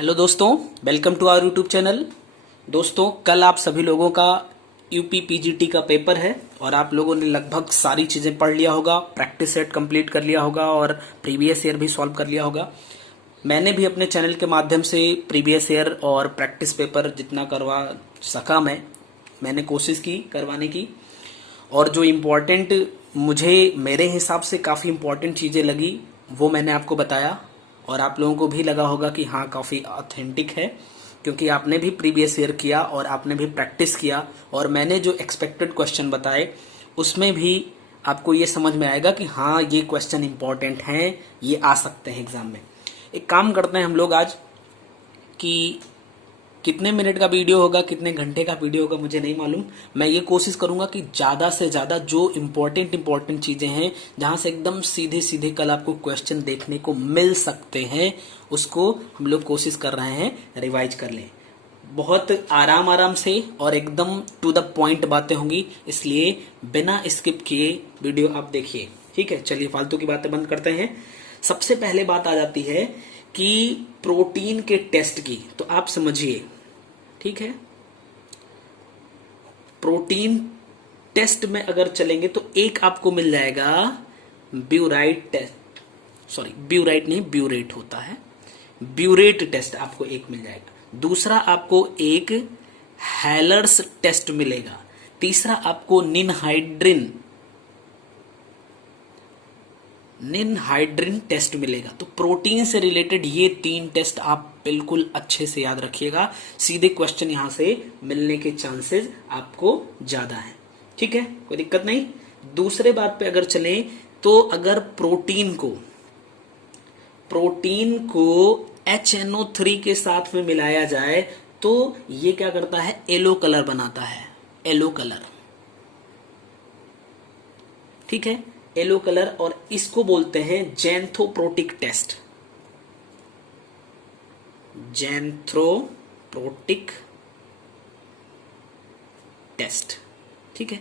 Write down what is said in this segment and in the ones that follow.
Hello दोस्तों, welcome to our YouTube channel. दोस्तों, कल आप सभी लोगों का यूपी पीजीटी का पेपर है और आप लोगों ने लगभग सारी चीजें पढ़ लिया होगा, प्रैक्टिस सेट कंप्लीट कर लिया होगा और प्रीवियस ईयर भी सॉल्व कर लिया होगा। मैंने भी अपने चैनल के माध्यम से प्रीवियस ईयर और प्रैक्टिस पेपर जितना करवा सका मैंने कोशिश की करवाने की। और जो इम्पोर्टेंट मुझे मेरे हिसाब से काफ़ी इम्पोर्टेंट चीज़ें लगी वो मैंने आपको बताया और आप लोगों को भी लगा होगा कि हाँ काफ़ी ऑथेंटिक है, क्योंकि आपने भी प्रीवियस ईयर किया और आपने भी प्रैक्टिस किया और मैंने जो एक्सपेक्टेड क्वेश्चन बताए उसमें भी आपको ये समझ में आएगा कि हाँ ये क्वेश्चन इम्पोर्टेंट हैं, ये आ सकते हैं एग्जाम में। एक काम करते हैं हम लोग आज कि कितने मिनट का वीडियो होगा, कितने घंटे का वीडियो होगा मुझे नहीं मालूम। मैं ये कोशिश करूंगा कि ज़्यादा से ज़्यादा जो इम्पोर्टेंट चीज़ें हैं जहां से एकदम सीधे सीधे कल आपको क्वेश्चन देखने को मिल सकते हैं उसको हम लोग कोशिश कर रहे हैं रिवाइज कर लें। बहुत आराम से और एकदम टू द पॉइंट बातें होंगी, इसलिए बिना स्किप किए वीडियो आप देखिए। ठीक है, चलिए फालतू की बातें बंद करते हैं। सबसे पहले बात आ जाती है कि प्रोटीन के टेस्ट की, तो आप समझिए। ठीक है, प्रोटीन टेस्ट में अगर चलेंगे तो एक आपको मिल जाएगा ब्यूराइट टेस्ट, सॉरी ब्यूराइट नहीं ब्यूरेट होता है, ब्यूरेट टेस्ट आपको एक मिल जाएगा। दूसरा आपको एक हैलर्स टेस्ट मिलेगा। तीसरा आपको निनहाइड्रिन टेस्ट मिलेगा। तो प्रोटीन से रिलेटेड ये 3 टेस्ट आप बिल्कुल अच्छे से याद रखिएगा, सीधे क्वेश्चन यहां से मिलने के चांसेस आपको ज्यादा हैं। ठीक है, कोई दिक्कत नहीं। दूसरे बात पे अगर चलें तो अगर प्रोटीन को HNO3 के साथ में मिलाया जाए तो ये क्या करता है, येलो कलर बनाता है, येलो कलर। ठीक है, येलो कलर, और इसको बोलते हैं जैंथोप्रोटिक टेस्ट। जैंथ्रोप्रोटिक टेस्ट, ठीक है,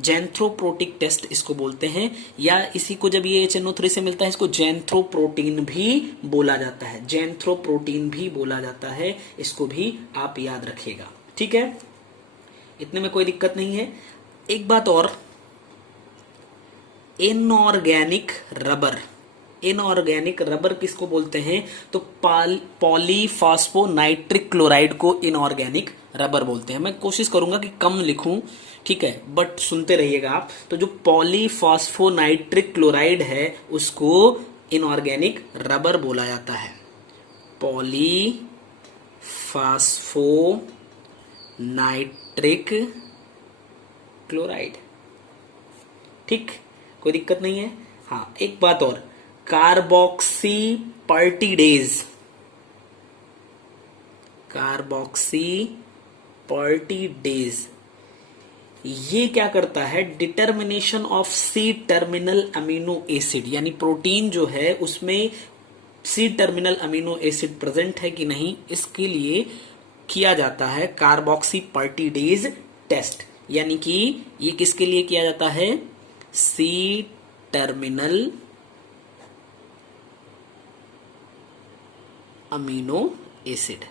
जैंथ्रोप्रोटिक टेस्ट इसको बोलते हैं, या इसी को जब ये HNO3 से मिलता है इसको जैंथ्रोप्रोटीन भी बोला जाता है, जैंथ्रोप्रोटीन भी बोला जाता है, इसको भी आप याद रखिएगा। ठीक है, इतने में कोई दिक्कत नहीं है। एक बात और, इनऑर्गेनिक रबर किसको बोलते हैं, तो पॉलीफॉस्फोनाइट्रिक क्लोराइड को इनऑर्गेनिक रबर बोलते हैं। मैं कोशिश करूंगा कि कम लिखूं, ठीक है, बट सुनते रहिएगा आप। तो जो पॉलीफॉस्फोनाइट्रिक क्लोराइड है उसको इनऑर्गेनिक रबर बोला जाता है, पॉलीफॉस्फोनाइट्रिक क्लोराइड। ठीक, कोई दिक्कत नहीं है। हाँ, एक बात और, कार्बोक्सीपर्टिडेज ये क्या करता है, determination of C terminal amino acid, यानी प्रोटीन जो है उसमें C terminal amino acid present है कि नहीं, इसके लिए किया जाता है कार्बोक्सीपर्टिडेज टेस्ट। यानी कि ये किसके लिए किया जाता है, C terminal amino acid,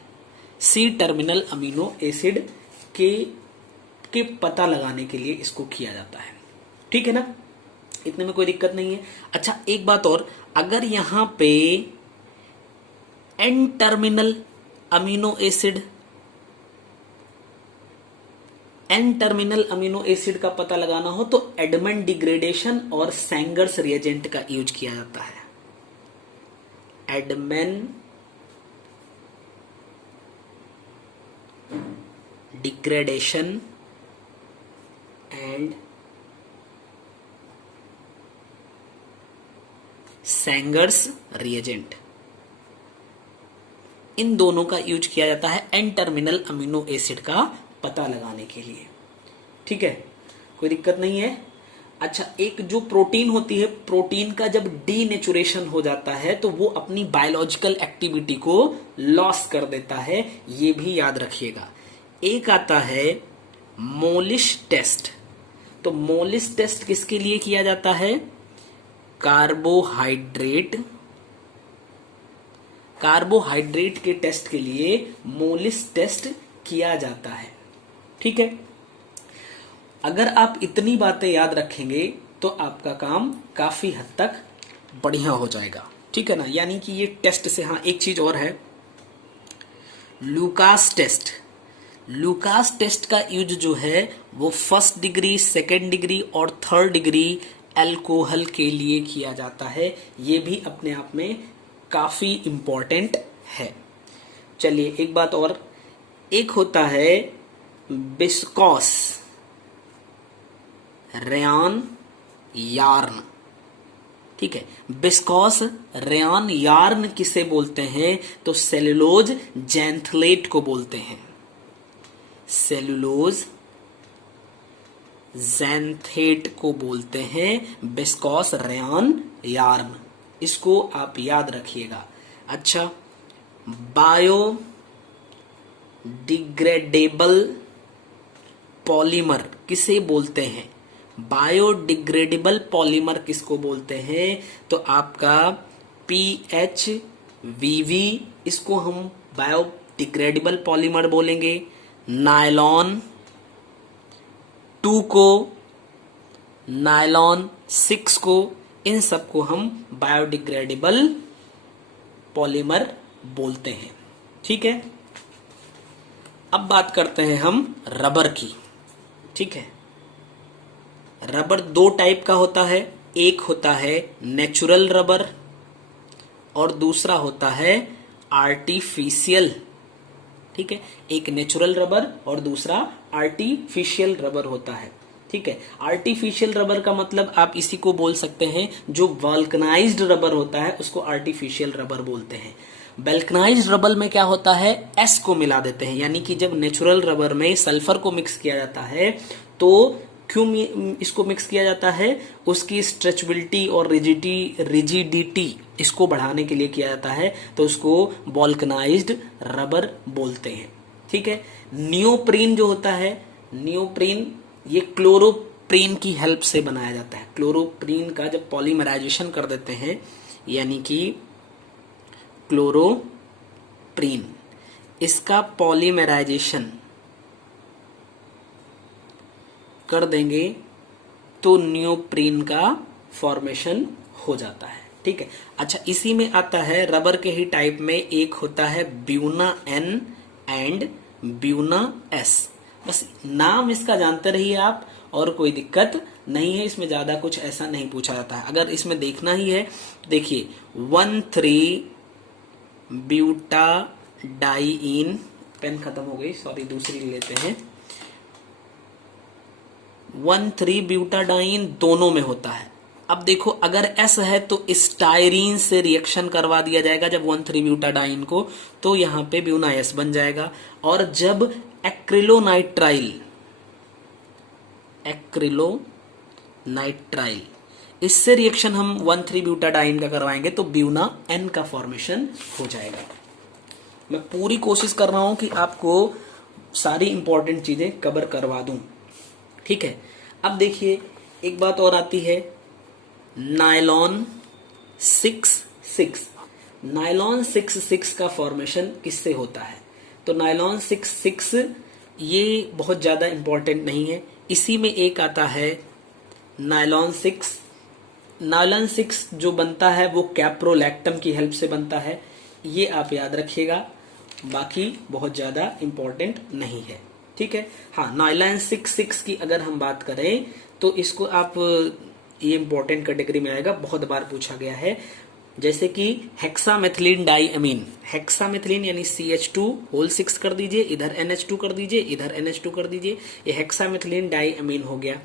C terminal amino acid के पता लगाने के लिए इसको किया जाता है। ठीक है ना, इतने में कोई दिक्कत नहीं है। अच्छा, एक बात और, अगर यहां पे एन टर्मिनल अमीनो एसिड का पता लगाना हो तो एडमंड डिग्रेडेशन और सैंगर्स रिएजेंट का यूज किया जाता है। एडमंड डिग्रेडेशन एंड सैंगर्स रिएजेंट, इन दोनों का यूज किया जाता है एन टर्मिनल अमीनो एसिड का पता लगाने के लिए। ठीक है, कोई दिक्कत नहीं है। अच्छा, एक जो प्रोटीन होती है, प्रोटीन का जब डीनेचुरेशन हो जाता है तो वो अपनी बायोलॉजिकल एक्टिविटी को लॉस कर देता है, ये भी याद रखिएगा। एक आता है मोलिश टेस्ट। तो मोलिश टेस्ट किसके लिए किया जाता है, कार्बोहाइड्रेट कार्बोहाइड्रेट के टेस्ट के लिए मोलिस टेस्ट किया जाता है। ठीक है, अगर आप इतनी बातें याद रखेंगे तो आपका काम काफी हद तक बढ़िया हो जाएगा। ठीक है ना, यानी कि ये टेस्ट से, हाँ एक चीज और है, लूकास टेस्ट। लूकास टेस्ट का यूज जो है वो फर्स्ट डिग्री, सेकेंड डिग्री और थर्ड डिग्री अल्कोहल के लिए किया जाता है। ये भी अपने आप में काफी इंपॉर्टेंट है। चलिए एक बात और, एक होता है बिस्कॉस रेयान यार्न। ठीक है, बिस्कॉस रेयान यार्न किसे बोलते हैं? तो सेलुलोज जैंथलेट को बोलते हैं। सेलुलोज जैंथेट को बोलते हैं बिस्कॉस रेयान यार्न। इसको आप याद रखिएगा। अच्छा, बायो डिग्रेडेबल पॉलीमर किसे बोलते हैं? बायोडिग्रेडेबल पॉलीमर किसको बोलते हैं? तो आपका PHVV, इसको हम बायोडिग्रेडेबल पॉलीमर बोलेंगे। नायलॉन 2 को, नायलॉन 6 को, इन सबको हम बायोडिग्रेडेबल पॉलीमर बोलते हैं। ठीक है, अब बात करते हैं हम रबर की। ठीक है, रबर दो टाइप का होता है, एक होता है नेचुरल रबर और दूसरा होता है आर्टिफिशियल। ठीक है, एक नेचुरल रबर और दूसरा आर्टिफिशियल रबर होता है। ठीक है, आर्टिफिशियल रबर का मतलब आप इसी को बोल सकते हैं, जो वल्कनाइज्ड रबर होता है उसको आर्टिफिशियल रबर बोलते हैं। वल्कनाइज्ड रबर में क्या होता है, एस को मिला देते हैं, यानी कि जब नेचुरल रबर में सल्फर को मिक्स किया जाता है तो क्यों इसको मिक्स किया जाता है? उसकी स्ट्रेचबिलिटी और रिजिडिटी इसको बढ़ाने के लिए किया जाता है, तो उसको वल्कनाइज्ड रबर बोलते हैं। ठीक है, नियोप्रीन जो होता है, नियोप्रीन ये क्लोरोप्रीन की हेल्प से बनाया जाता है। क्लोरोप्रीन का जब पॉलीमराइजेशन कर देते हैं, यानी कि क्लोरोप्रीन, इसका पॉलीमराइजेशन कर देंगे तो नियोप्रीन का फॉर्मेशन हो जाता है। ठीक है, अच्छा इसी में आता है रबर के ही टाइप में एक होता है Buena N and Buena S। बस नाम इसका जानते रहिए आप, और कोई दिक्कत नहीं है, इसमें ज्यादा कुछ ऐसा नहीं पूछा जाता है। अगर इसमें देखना ही है, देखिए 1,3 ब्यूटाडाइइन, पेन खत्म हो गई, सॉरी दूसरी लेते हैं। 1,3 ब्यूटाडाइन दोनों में होता है। अब देखो अगर S है तो स्टायरीन से रिएक्शन करवा दिया जाएगा जब 1,3 ब्यूटाडाइन को, तो यहां पे ब्यूना S बन जाएगा। और जब एक्रिलोनाइट्राइल, एक्रिलोनाइट्राइल इससे रिएक्शन हम 1,3 ब्यूटाडाइन का करवाएंगे तो ब्यूना N का फॉर्मेशन हो जाएगा। मैं पूरी कोशिश कर रहा हूं कि आपको सारी इंपॉर्टेंट चीजें कवर करवा दूं। ठीक है, अब देखिए एक बात और आती है, नायलॉन 6,6। नायलॉन 6,6 का फॉर्मेशन किससे होता है? तो नायलॉन 6,6 ये बहुत ज्यादा इंपॉर्टेंट नहीं है। इसी में एक आता है नायलॉन 6। नायलॉन 6 जो बनता है वो कैप्रोलैक्टम की हेल्प से बनता है, ये आप याद रखिएगा, बाकी बहुत ज्यादा इंपॉर्टेंट नहीं है। ठीक है, हाँ नायलॉन 6,6 की अगर हम बात करें तो इसको आप, ये इंपॉर्टेंट कैटेगरी में आएगा, बहुत बार पूछा गया है। जैसे कि हेक्सामेथिलीन डाइअमीन, हेक्सामेथिलीन यानी CH2 कर दीजिए, इधर NH2 कर दीजिए, इधर NH2 कर दीजिए, ये हेक्सामेथिलीन डाइअमीन हो गया।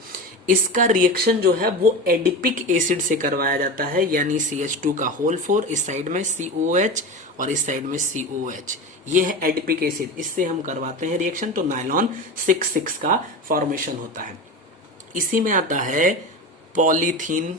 इसका रिएक्शन जो है वो एडिपिक एसिड से करवाया जाता है, यानी CH2 का होल 4, इस साइड में COH और इस साइड में COH, ये है एडिपिक एसिड, इससे हम करवाते हैं रिएक्शन, तो नायलॉन 6,6 का फॉर्मेशन होता है। इसी में आता है पॉलीथीन,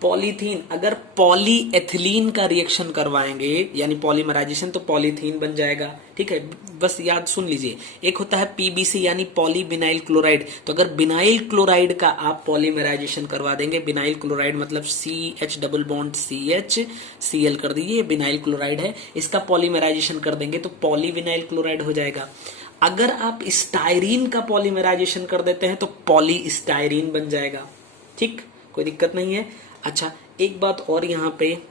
पॉलीथीन, अगर पॉलीएथिलीन का रिएक्शन करवाएंगे यानी पॉलीमराइजेशन, तो पॉलीथीन बन जाएगा। ठीक है, बस याद सुन लीजिए। एक होता है पीबीसी यानी पॉलीबिनाइल क्लोराइड, तो अगर बिनाइल क्लोराइड का आप पॉलीमराइजेशन करवा देंगे, बिनाइल क्लोराइड मतलब CH double bond CH Cl कर दीजिए, बिनाइल क्लोराइड है, इसका पॉलीमराइजेशन कर देंगे तो पॉलीविनाइल क्लोराइड हो जाएगा। अगर आप स्टायरीन का पॉलीमराइजेशन कर देते हैं तो पॉलीस्टायरीन बन जाएगा। ठीक, कोई दिक्कत नहीं है। अच्छा, एक बात और यहाँ पे,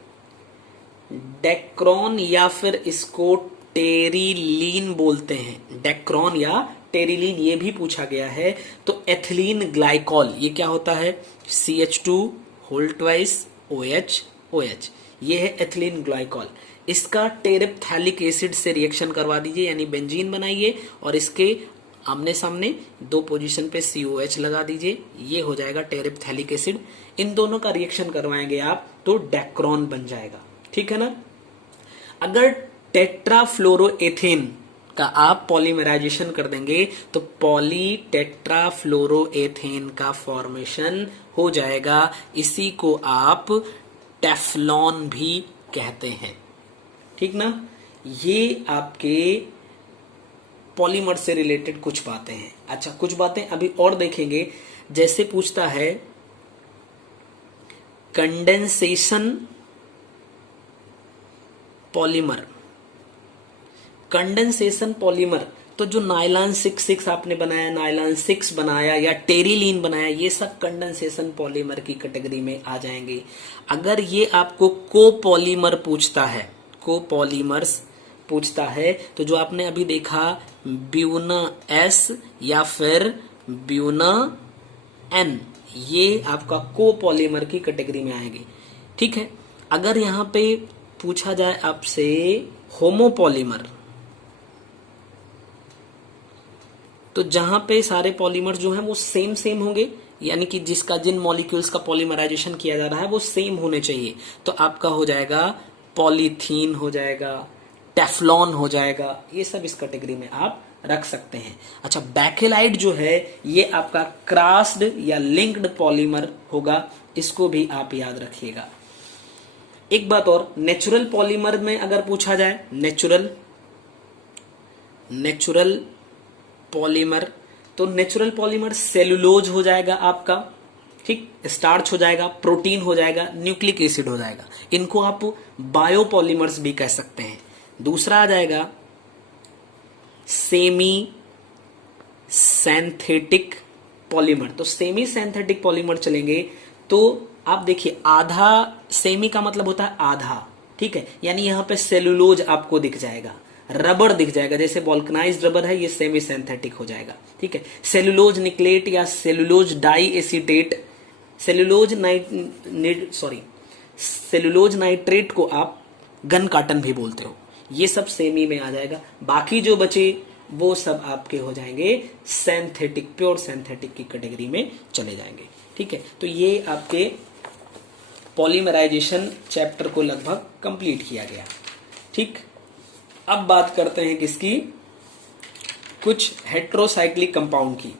डेक्रॉन या फिर इसको टेरिलीन बोलते हैं, डेक्रॉन या टेरिलीन ये भी पूछा गया है। तो एथिलीन ग्लाइकॉल ये क्या होता है, CH2 whole twice OH OH, ये है एथिलीन ग्लाइकॉल। इसका टेरेप्थैलिक एसिड से रिएक्शन करवा दीजिए यानी बेंजीन बनाइए और इसके आमने सामने दो पोजीशन पे COH लगा दीजिए, ये हो जाएगा टेरेप्थैलिक एसिड। इन दोनों का रिएक्शन करवाएंगे आप तो डेक्रॉन बन जाएगा। ठीक है ना। अगर टेट्राफ्लोरोएथेन का आप पॉलीमराइजेशन कर देंगे तो पॉली टेट्राफ्लोरोएथेन का फॉर्मेशन हो जाएगा। इसी को आप टेफ्लॉन भी कहते हैं। ठीक ना। ये आपके पॉलीमर से रिलेटेड कुछ बातें हैं। अच्छा, कुछ बातें अभी और देखेंगे। जैसे पूछता है कंडेंसेशन पॉलीमर, कंडेंसेशन पॉलीमर, तो जो नायलॉन 6 आपने बनाया, नायलॉन 6 बनाया या टेरिलीन बनाया, ये सब कंडेंसेशन पॉलीमर की कैटेगरी में आ जाएंगे। अगर ये आपको कोपॉलीमर पूछता है, कोपॉलीमर्स पूछता है, तो जो आपने अभी देखा ब्यूना S या फिर ब्यूना N, ये आपका कोपॉलीमर की कैटेगरी में आएंगे। ठीक है। अगर यहाँ पे पूछा जाए आपसे होमोपॉलीमर, तो जहां पे सारे पॉलीमर जो हैं वो सेम होंगे, यानी कि जिसका जिन मॉलिक्यूल्स का पॉलीमराइजेशन किया जा रहा है वो सेम होने चाहिए, तो आपका हो जाएगा पॉलीथीन, हो जाएगा टेफ्लॉन, हो जाएगा। ये सब इस कैटेगरी में आप रख सकते हैं। अच्छा, बैकेलाइट जो है ये आपका क्रॉस्ड या लिंक्ड पॉलीमर होगा, इसको भी आप याद रखिएगा। एक बात और, नेचुरल पॉलीमर में अगर पूछा जाए, नेचुरल पॉलीमर, तो नेचुरल पॉलीमर सेलुलोज हो जाएगा आपका, ठीक, स्टार्च हो जाएगा, प्रोटीन हो जाएगा, न्यूक्लिक एसिड हो जाएगा। इनको आप बायोपॉलीमर्स भी कह सकते हैं। दूसरा आ जाएगा सेमी सिंथेटिक पॉलीमर, तो सेमी सिंथेटिक पॉलीमर चलेंगे। तो आप देखिए, आधा, सेमी का मतलब होता है आधा, ठीक है, यानी यहां पे सेलुलोज आपको दिख जाएगा, रबर दिख जाएगा, जैसे वॉल्कनाइज्ड रबर है, ये सेमी सिंथेटिक हो जाएगा। ठीक है। सेलुलोज निकलेट या cellulose diacetate, cellulose nitrate को आप गन काटन भी बोलते हो, ये सब सेमी में आ जाएगा। बाकी जो बचे वो सब आपके हो जाएंगे सिंथेटिक, प्योर सिंथेटिक की कैटेगरी में चले जाएंगे। ठीक है। तो ये आपके पॉलीमराइजेशन चैप्टर को लगभग कंप्लीट किया गया। ठीक, अब बात करते हैं किसकी, कुछ हेट्रोसाइक्लिक कंपाउंड की।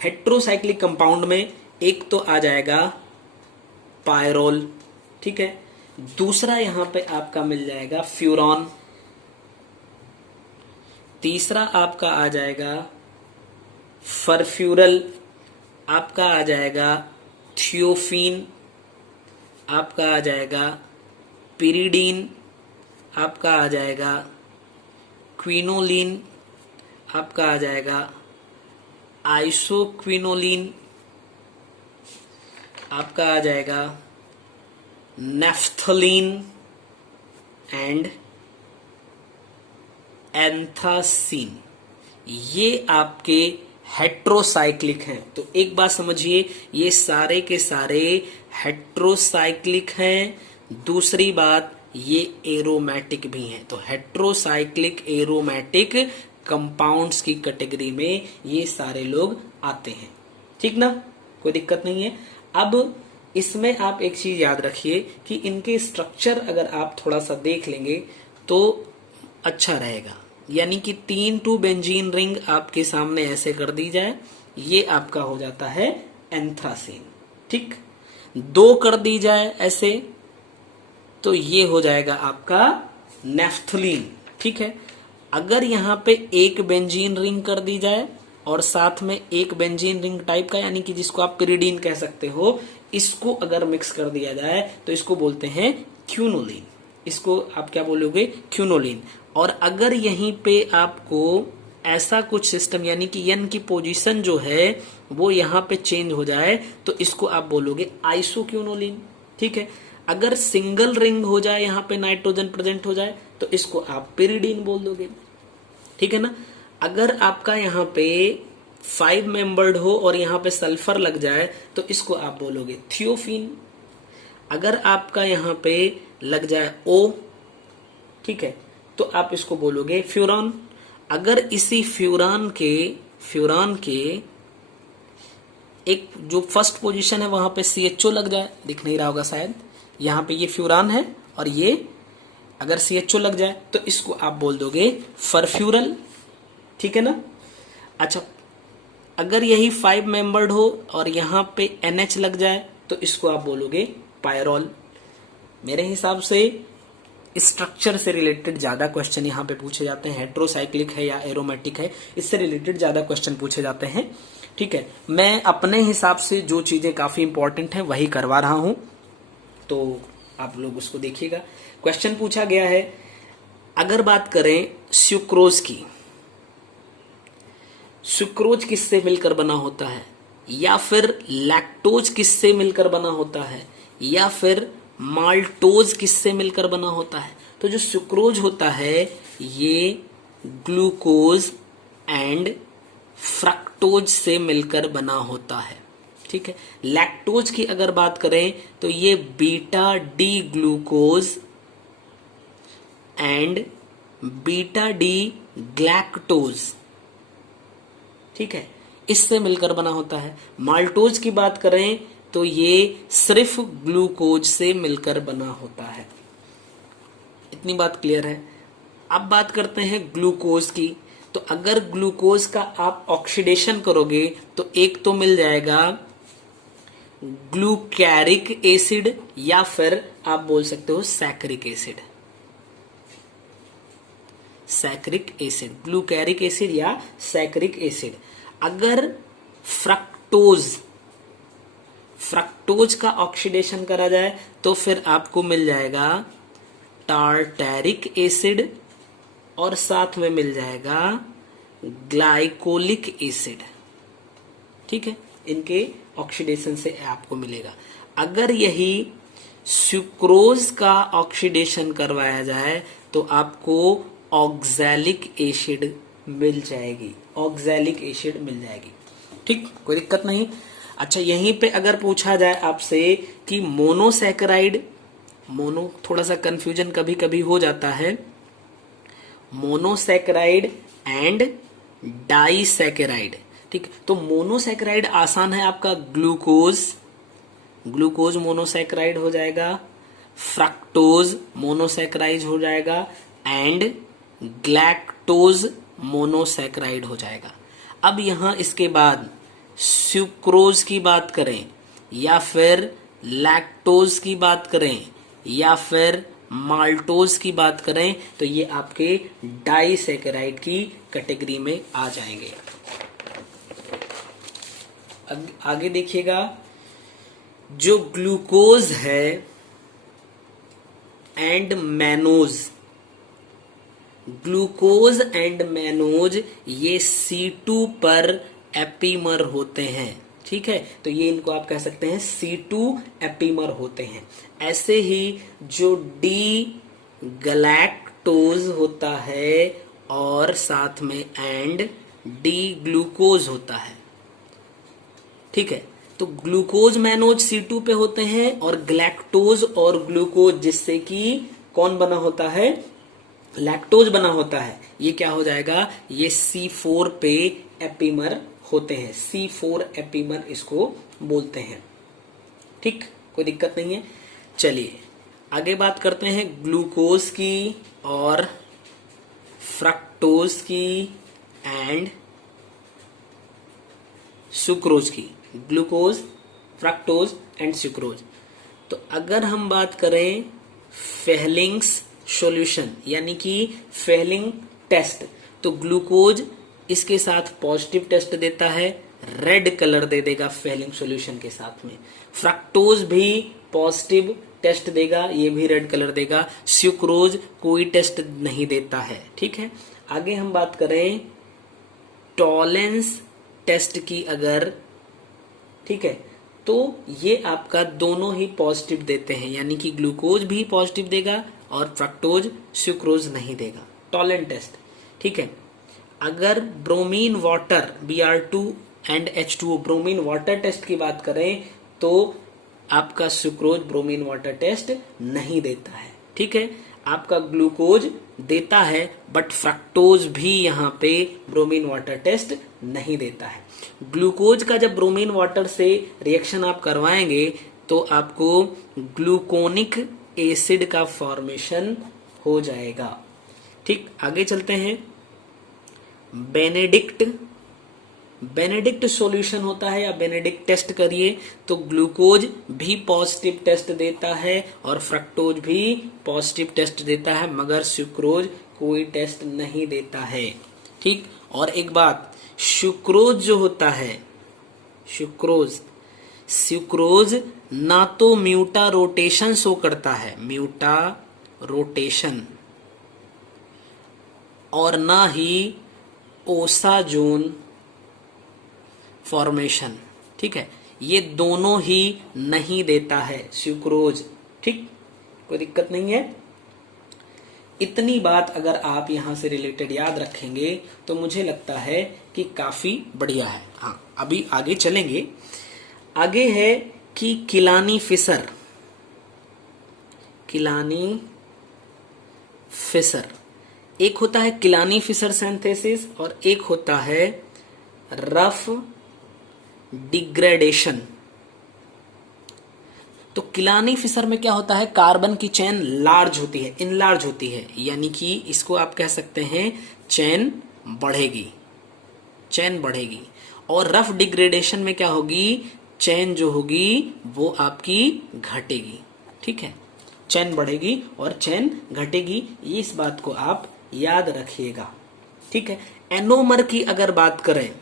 हेट्रोसाइक्लिक कंपाउंड में एक तो आ जाएगा पायरोल, ठीक है, दूसरा यहां पे आपका मिल जाएगा फ्यूरॉन, तीसरा आपका आ जाएगा फरफ्यूरल, आपका आ जाएगा थियोफीन, आपका आ जाएगा पिरिडीन, आपका आ जाएगा क्विनोलिन, आपका आ जाएगा आइसोक्विनोलिन, आपका आ जाएगा नेफ्थलीन एंड एंथासीन। ये आपके हेट्रोसाइक्लिक हैं। तो एक बात समझिए, ये सारे के सारे हेट्रोसाइक्लिक हैं। दूसरी बात, ये एरोमेटिक भी हैं। तो हेट्रोसाइक्लिक एरोमेटिक कंपाउंड्स की कैटेगरी में ये सारे लोग आते हैं। ठीक ना, कोई दिक्कत नहीं है। अब इसमें आप एक चीज याद रखिए कि इनके स्ट्रक्चर अगर आप थोड़ा सा देख लेंगे तो अच्छा रहेगा। यानी कि 3 बेंजीन रिंग आपके सामने ऐसे कर दी जाए, ये आपका हो जाता है एंथ्रासीन। ठीक, दो कर दी जाए ऐसे तो ये हो जाएगा आपका नेफ्थलीन। ठीक है, अगर यहां पे एक बेंजीन रिंग कर दी जाए और साथ में एक बेंजीन रिंग टाइप का, यानी कि जिसको आप पिरिडीन कह सकते हो, इसको अगर मिक्स कर दिया जाए तो इसको बोलते हैं क्यूनोलिन। इसको आप क्या बोलोगे? क्यूनोलिन। और अगर यहीं पे आपको ऐसा कुछ सिस्टम, यानी कि एन की पोजीशन जो है वो यहां पे चेंज हो जाए तो इसको आप बोलोगे आइसोक्यूनोलिन। ठीक है, अगर सिंगल रिंग हो जाए, यहां पे नाइट्रोजन प्रेजेंट हो जाए तो इसको आप पिरिडीन बोल दोगे। ठीक है ना। अगर आपका यहाँ पे 5 मेंबर्ड हो और यहाँ पे सल्फर लग जाए तो इसको आप बोलोगे थियोफीन। अगर आपका यहाँ पे लग जाए O, ठीक है, तो आप इसको बोलोगे फ्यूरान। अगर इसी फ्यूरान के एक जो फर्स्ट पोजीशन है वहां पे CHO लग जाए, दिख नहीं रहा होगा शायद, यहाँ पे ये फ्यूरान है और ये अगर CHO लग जाए तो इसको आप बोल दोगे फरफ्यूरल। ठीक है ना। अच्छा, अगर यही 5 मेंबर्ड हो और यहाँ पे NH लग जाए तो इसको आप बोलोगे पायरोल। मेरे हिसाब से स्ट्रक्चर से रिलेटेड ज्यादा क्वेश्चन यहाँ पे पूछे जाते हैं। हेट्रोसाइक्लिक है या एरोमेटिक है, इससे रिलेटेड ज्यादा क्वेश्चन पूछे जाते हैं। ठीक है, मैं अपने हिसाब से जो चीजें काफी इंपॉर्टेंट है वही करवा रहा हूं, तो आप लोग उसको देखिएगा। क्वेश्चन पूछा गया है, अगर बात करें सुक्रोज की, सुक्रोज किससे मिलकर बना होता है, या फिर लैक्टोज किससे मिलकर बना होता है, या फिर माल्टोज किससे मिलकर बना होता है? तो जो सुक्रोज होता है ये ग्लूकोज एंड फ्रक्टोज से मिलकर बना होता है। ठीक है, लैक्टोज की अगर बात करें तो ये beta D glucose and beta D galactose, ठीक है, इससे मिलकर बना होता है। माल्टोज की बात करें तो ये सिर्फ ग्लूकोज से मिलकर बना होता है। इतनी बात क्लियर है। अब बात करते हैं ग्लूकोज की। तो अगर ग्लूकोज का आप ऑक्सीडेशन करोगे तो एक तो मिल जाएगा ग्लूकैरिक एसिड या फिर आप बोल सकते हो सैकरिक एसिड। सैकरिक एसिड, ग्लूकैरिक एसिड या सैकरिक एसिड। अगर फ्रक्टोज का ऑक्सीडेशन करा जाए तो फिर आपको मिल जाएगा टार्टैरिक एसिड और साथ में मिल जाएगा ग्लाइकोलिक एसिड। ठीक है, इनके ऑक्सीडेशन से आपको मिलेगा। अगर यही सुक्रोज का ऑक्सीडेशन करवाया जाए तो आपको ऑक्सैलिक एसिड मिल जाएगी, ऑक्सैलिक एसिड मिल जाएगी। ठीक, कोई दिक्कत नहीं। अच्छा, यहीं पे अगर पूछा जाए आपसे कि मोनोसैकेराइड, मोनो थोड़ा सा कंफ्यूजन कभी कभी हो जाता है, मोनोसैकेराइड एंड डाइसैकेराइड। ठीक, तो मोनोसैकेराइड आसान है आपका, ग्लूकोज मोनोसैकेराइड हो जाएगा, फ्रक्टोज मोनोसैकेराइड हो जाएगा एंड ग्लैक्टोज मोनोसैकेराइड हो जाएगा। अब यहां इसके बाद सुक्रोज की बात करें या फिर लैक्टोज की बात करें या फिर माल्टोज की बात करें तो ये आपके डाइसैकेराइड की कैटेगरी में आ जाएंगे। आगे देखिएगा, जो ग्लूकोज है and mannose, glucose and mannose ये C2 पर एपीमर होते हैं। ठीक है, तो ये इनको आप कह सकते हैं C2 एपीमर होते हैं। ऐसे ही जो डी गलैक्टोज होता है और साथ में एंड डी ग्लूकोज होता है। ठीक है, तो ग्लूकोज मैनोज C2 पे होते हैं और ग्लैक्टोज और ग्लूकोज जिससे कि कौन बना होता है, लैक्टोज बना होता है, ये क्या हो जाएगा, ये C4 पे एपीमर होते हैं। C4 एपीमर इसको बोलते हैं। ठीक, कोई दिक्कत नहीं है। चलिए आगे बात करते हैं ग्लूकोज की और फ्रक्टोज की एंड सुक्रोज की। Glucose, fructose and sucrose. तो अगर हम बात करें फेहलिंग्स सॉल्यूशन यानी कि फेहलिंग टेस्ट, तो ग्लूकोज इसके साथ पॉजिटिव टेस्ट देता है, रेड कलर दे देगा फेहलिंग सॉल्यूशन के साथ में। फ्रक्टोज भी पॉजिटिव टेस्ट देगा, ये भी रेड कलर देगा। सुक्रोज कोई टेस्ट नहीं देता है। ठीक है, आगे हम बात करें टॉलेंस टेस्ट की अगर, ठीक है, तो ये आपका दोनों ही पॉजिटिव देते हैं, यानी कि ग्लूकोज भी पॉजिटिव देगा और फ्रक्टोज सुक्रोज नहीं देगा। टॉलेंट टेस्ट, ठीक है। अगर bromine water Br2 and H2O bromine water test की बात करें तो आपका सुक्रोज ब्रोमीन वाटर टेस्ट नहीं देता है। ठीक है, आपका ग्लूकोज देता है बट फ्रक्टोज भी यहाँ पे ब्रोमीन वाटर टेस्ट नहीं देता है। ग्लूकोज का जब ब्रोमीन वाटर से रिएक्शन आप करवाएंगे तो आपको ग्लूकोनिक एसिड का फॉर्मेशन हो जाएगा। ठीक, आगे चलते हैं। बेनेडिक्ट सॉल्यूशन होता है या बेनेडिक्ट टेस्ट करिए तो ग्लूकोज भी पॉजिटिव टेस्ट देता है और फ्रक्टोज भी पॉजिटिव टेस्ट देता है, मगर सुक्रोज कोई टेस्ट नहीं देता है। ठीक, और एक बात, सुक्रोज जो होता है, सुक्रोज ना तो म्यूटा रोटेशन शो करता है, म्यूटा रोटेशन, और ना ही ओसाजोन फॉर्मेशन। ठीक है, ये दोनों ही नहीं देता है सुक्रोज। ठीक, कोई दिक्कत नहीं है। इतनी बात अगर आप यहां से रिलेटेड याद रखेंगे तो मुझे लगता है कि काफी बढ़िया है। हाँ, अभी आगे चलेंगे। आगे है कि किलानी फिशर, एक होता है किलानी फिशर सिंथेसिस और एक होता है रफ डिग्रेडेशन। तो किलानी फिशर में क्या होता है, कार्बन की चेन लार्ज होती है, इनलार्ज होती है, यानी कि इसको आप कह सकते हैं चेन बढ़ेगी। और रफ डिग्रेडेशन में क्या होगी, चेन जो होगी वो आपकी घटेगी। ठीक है, चेन बढ़ेगी और चेन घटेगी, इस बात को आप याद रखिएगा। ठीक है, एनोमर की अगर बात करें,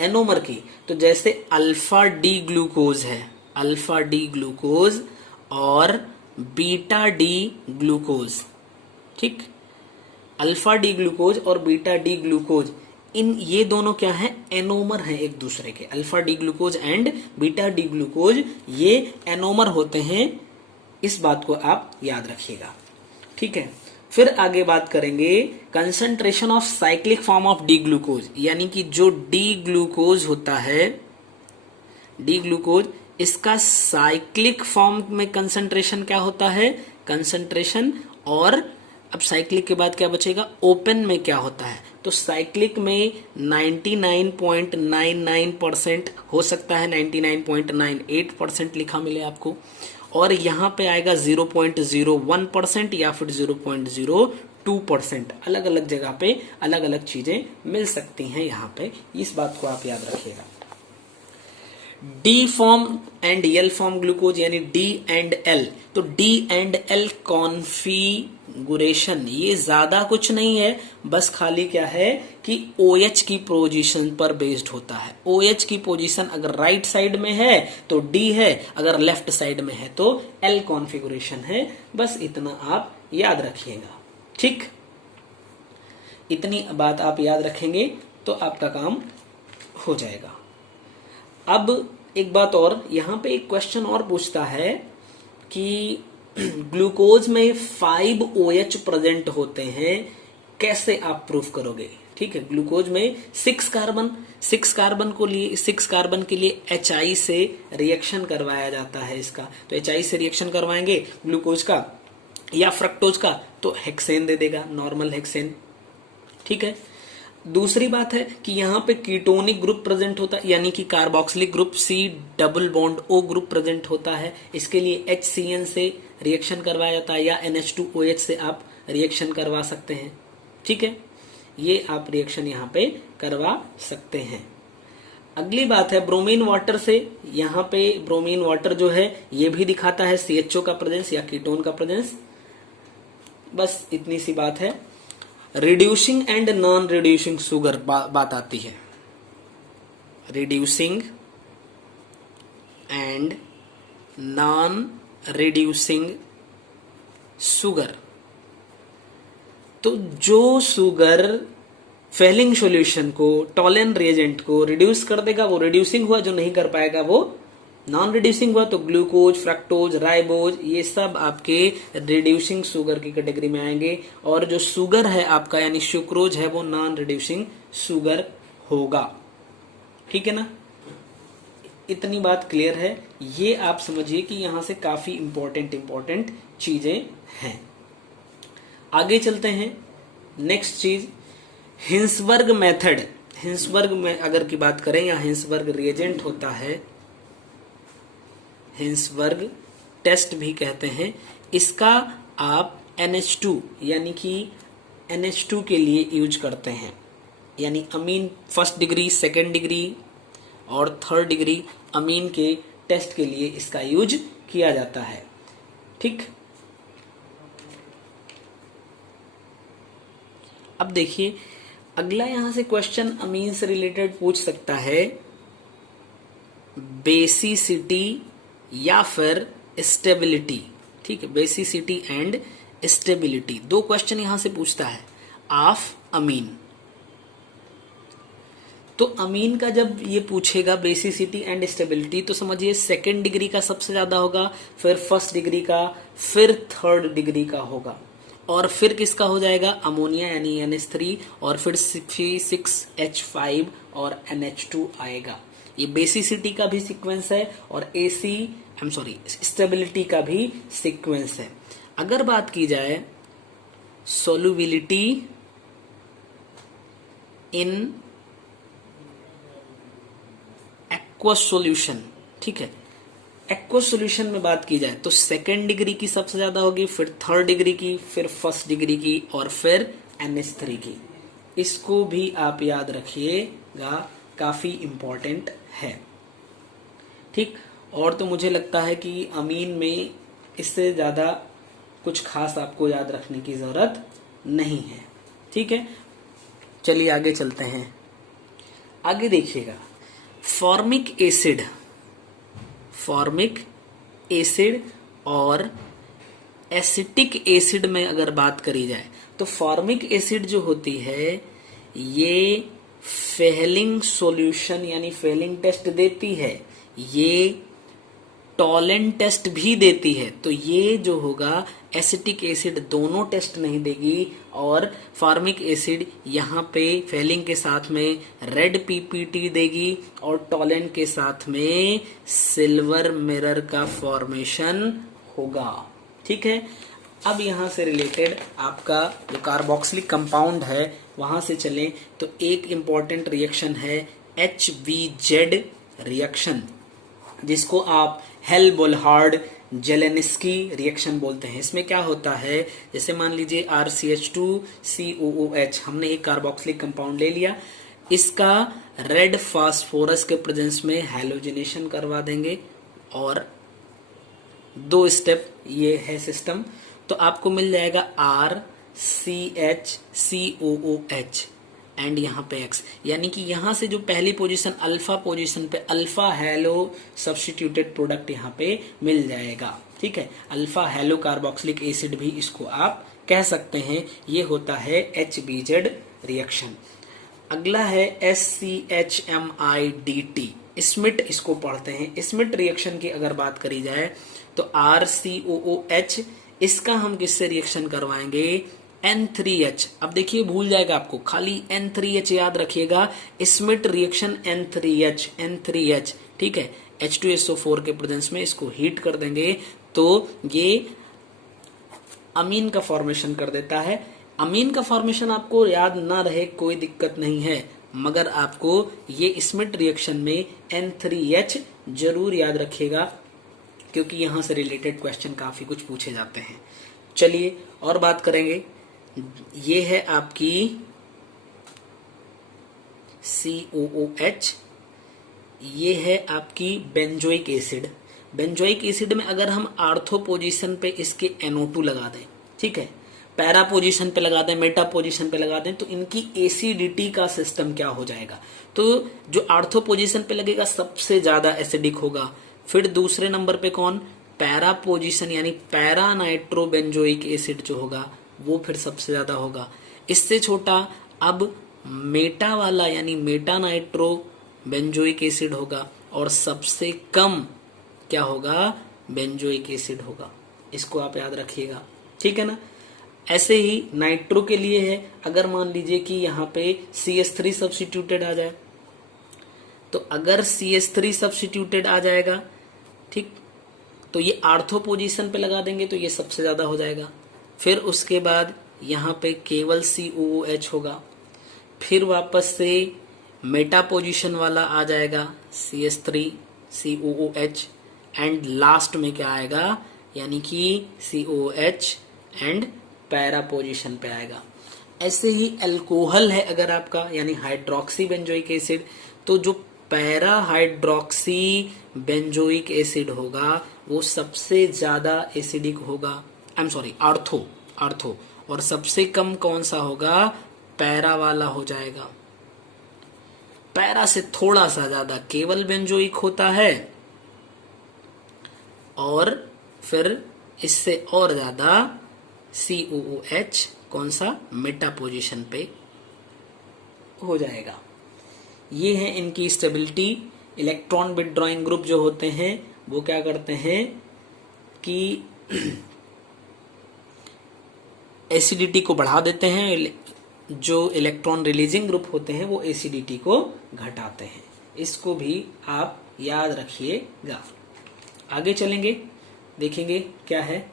एनोमर की, तो जैसे अल्फा डी ग्लूकोज है, अल्फा डी ग्लूकोज और बीटा डी ग्लूकोज। ठीक, अल्फा डी ग्लूकोज और बीटा डी ग्लूकोज, इन ये दोनों क्या है, एनोमर हैं एक दूसरे के। Alpha D glucose and beta D glucose ये एनोमर होते हैं, इस बात को आप याद रखिएगा। ठीक है, फिर आगे बात करेंगे concentration of cyclic form of D glucose, यानी कि जो डी ग्लूकोज होता है, डी ग्लूकोज, इसका साइक्लिक फॉर्म में कंसंट्रेशन क्या होता है, कंसंट्रेशन, और अब साइक्लिक के बाद क्या बचेगा, ओपन में क्या होता है। तो साइक्लिक में 99.99% हो सकता है 99.98% लिखा मिले आपको, और यहां पे आएगा 0.01% या फिर 0.02%। अलग अलग जगह पे अलग अलग चीजें मिल सकती हैं यहां पे, इस बात को आप याद रखिएगा। D form and L form glucose यानी डी एंड एल, तो डी एंड एल कॉन्फ़िगरेशन ये ज्यादा कुछ नहीं है, बस खाली क्या है कि OH की पोजीशन पर बेस्ड होता है। OH की पोजीशन अगर राइट साइड में है तो D है, अगर लेफ्ट साइड में है तो L कॉन्फ़िगरेशन है। बस इतना आप याद रखिएगा। ठीक, इतनी बात आप याद रखेंगे तो आपका काम हो जाएगा। अब एक बात और, यहां पे एक क्वेश्चन और पूछता है कि ग्लूकोज में 5 OH प्रेजेंट होते हैं, कैसे आप प्रूफ करोगे। ठीक है, ग्लूकोज में 6 कार्बन के लिए HI से रिएक्शन करवाया जाता है इसका, तो HI से रिएक्शन करवाएंगे ग्लूकोज का या फ्रक्टोज का तो हेक्सेन दे देगा, नॉर्मल हेक्सेन। ठीक है, दूसरी बात है कि यहाँ पे कीटोनिक ग्रुप प्रेजेंट होता है, यानी कि carboxylic group C double bond O group present होता है, इसके लिए HCN से रिएक्शन करवाया जाता है या NH2OH से आप रिएक्शन करवा सकते हैं। ठीक है, ये आप रिएक्शन यहाँ पे करवा सकते हैं। अगली बात है ब्रोमीन वाटर से, यहाँ पे ब्रोमीन वाटर जो है ये भी दिखाता है CHO का प्रेजेंस या कीटोन का प्रेजेंस। बस इतनी सी बात है। Reducing and non reducing sugar बात आती है। Reducing and non reducing sugar, तो जो शुगर फेलिंग सॉल्यूशन को, टॉलेन रिएजेंट को रिड्यूस कर देगा वो रिड्यूसिंग हुआ, जो नहीं कर पाएगा वो नॉन रिड्यूसिंग हुआ। तो ग्लूकोज, फ्रक्टोज, राइबोज ये सब आपके रिड्यूसिंग शुगर की कैटेगरी में आएंगे, और जो शुगर है आपका यानी सुक्रोज है वो नॉन रिड्यूसिंग शुगर होगा। ठीक है ना, इतनी बात क्लियर है। ये आप समझिए कि यहां से काफी इंपॉर्टेंट चीजें हैं। आगे चलते हैं। नेक्स्ट चीज हिंसबर्ग मेथड। हिंसबर्ग में अगर की बात करें, या हिंसबर्ग रिएजेंट होता है, हिंसबर्ग टेस्ट भी कहते हैं। इसका आप NH2 यानी कि NH2 के लिए यूज करते हैं, यानी अमीन फर्स्ट डिग्री, सेकेंड डिग्री और थर्ड डिग्री अमीन के टेस्ट के लिए इसका यूज किया जाता है। ठीक, अब देखिए अगला यहां से क्वेश्चन अमीन से रिलेटेड पूछ सकता है, बेसिसिटी या फिर स्टेबिलिटी। ठीक है, बेसिसिटी एंड स्टेबिलिटी, दो क्वेश्चन यहां से पूछता है ऑफ अमीन। तो अमीन का जब ये पूछेगा बेसिसिटी एंड स्टेबिलिटी, तो समझिए सेकेंड डिग्री का सबसे ज्यादा होगा, फिर फर्स्ट डिग्री का, फिर थर्ड डिग्री का होगा, और फिर किसका हो जाएगा अमोनिया यानी NH3, और फिर C6H5 और NH2 आएगा। ये बेसिसिटी का भी सीक्वेंस है और स्टेबिलिटी का भी सीक्वेंस है। अगर बात की जाए सोल्युबिलिटी इन एक्वस सॉल्यूशन, ठीक है, एक्वस सॉल्यूशन में बात की जाए तो सेकेंड डिग्री की सबसे ज्यादा होगी, फिर थर्ड डिग्री की, फिर फर्स्ट डिग्री की, और फिर NH3 की। इसको भी आप याद रखिएगा, काफी इंपॉर्टेंट है। ठीक, और तो मुझे लगता है कि अमीन में इससे ज्यादा कुछ खास आपको याद रखने की जरूरत नहीं है। ठीक है, चलिए आगे चलते हैं। आगे देखिएगा फॉर्मिक एसिड, फॉर्मिक एसिड और एसिटिक एसिड में अगर बात करी जाए तो फॉर्मिक एसिड जो होती है ये फेलिंग सॉल्यूशन यानी फेलिंग टेस्ट देती है, ये टॉलेंट टेस्ट भी देती है। तो ये जो होगा एसिटिक एसिड दोनों टेस्ट नहीं देगी, और फॉर्मिक एसिड यहाँ पे फेलिंग के साथ में रेड पीपीटी देगी और टॉलेंट के साथ में सिल्वर मिरर का फॉर्मेशन होगा। ठीक है, अब यहाँ से रिलेटेड आपका जो कार्बोक्सिलिक कंपाउंड है वहां से चलें तो एक इंपॉर्टेंट रिएक्शन है HBZ रिएक्शन, जिसको आप हेल-बोलहार्ड जेलेनिस्की रिएक्शन बोलते हैं। इसमें क्या होता है, जैसे मान लीजिए RCH2COOH, हमने एक कार्बोक्सिलिक कंपाउंड ले लिया, इसका रेड फास्फोरस के प्रेजेंस में हैलोजिनेशन करवा देंगे, और 2 स्टेप ये है सिस्टम, तो आपको मिल जाएगा RCHCOOH एंड यहाँ पे X, यानी कि यहाँ से जो पहली पोजीशन अल्फा पोजीशन पे अल्फा हेलो सब्स्टिट्यूटेड प्रोडक्ट यहाँ पे मिल जाएगा। ठीक है, अल्फा हेलो कार्बोक्सिलिक एसिड भी इसको आप कह सकते हैं। ये होता है HBZ रिएक्शन। अगला है SCHMIDT, स्मिट इसको पढ़ते हैं। स्मिट रिएक्शन की अगर बात करी जाए तो RCOOH, इसका हम किससे रिएक्शन करवाएंगे N3H। अब देखिए भूल जाएगा आपको, खाली N3H याद रखिएगा, स्मिट रिएक्शन N3H। ठीक है, H2SO4 के प्रेजेंस में इसको हीट कर देंगे तो ये अमीन का फॉर्मेशन कर देता है। अमीन का फॉर्मेशन आपको याद ना रहे कोई दिक्कत नहीं है, मगर आपको ये स्मिट रिएक्शन में N3H जरूर याद रखिएगा, क्योंकि यहां से रिलेटेड क्वेश्चन काफी कुछ पूछे जाते हैं। चलिए और बात करेंगे, ये है आपकी COOH, ये है आपकी बेंजोइक एसिड। बेंजोइक एसिड में अगर हम आर्थो पोजीशन पे इसके NO2 लगा दें, ठीक है, पैरा पोजीशन पे लगा दें, मेटा पोजीशन पे लगा दें, तो इनकी एसिडिटी का सिस्टम क्या हो जाएगा? तो जो आर्थो पोजीशन पे लगेगा सबसे ज्यादा एसिडिक होगा। फिर दूसरे नंबर पे कौन? पैरा पोजीशन यानी पैरा नाइट्रोबेंजोइक एसिड जो होगा वो फिर सबसे ज्यादा होगा। इससे छोटा अब मेटा वाला यानी मेटा नाइट्रो बेंजोइक एसिड होगा, और सबसे कम क्या होगा? बेंजोइक एसिड होगा। इसको आप याद रखिएगा, ठीक है ना। ऐसे ही नाइट्रो के लिए है, अगर मान लीजिए कि यहाँ पे CH3 सब्स्टिट्यूटेड आ जाए, तो अगर CH3 सब्स्टिट्यूटेड आ जाएगा, ठीक, तो ये आर्थो पोजीशन पे लगा देंगे तो ये सबसे ज्यादा हो जाएगा। फिर उसके बाद यहाँ पे केवल COOH होगा, फिर वापस से मेटा पोजीशन वाला आ जाएगा CH3 COOH, एंड लास्ट में क्या आएगा? यानी कि COH एंड पैरा पोजीशन पे आएगा। ऐसे ही अल्कोहल है अगर आपका, यानी हाइड्रोक्सी बेंजोइक एसिड, तो जो पैरा हाइड्रोक्सी बेंजोइक एसिड होगा वो सबसे ज्यादा एसिडिक होगा। आई एम सॉरी, आर्थो, और सबसे कम कौन सा होगा? पैरा वाला हो जाएगा। पैरा से थोड़ा सा ज्यादा केवल बेंजोइक होता है, और फिर इससे और ज्यादा COOH कौन सा? मेटा पोजीशन पे हो जाएगा। ये है इनकी स्टेबिलिटी। इलेक्ट्रॉन विथड्रॉइंग ग्रुप जो होते हैं वो क्या करते हैं कि एसिडिटी को बढ़ा देते हैं, जो इलेक्ट्रॉन रिलीजिंग ग्रुप होते हैं वो एसिडिटी को घटाते हैं। इसको भी आप याद रखिएगा। आगे चलेंगे, देखेंगे क्या है।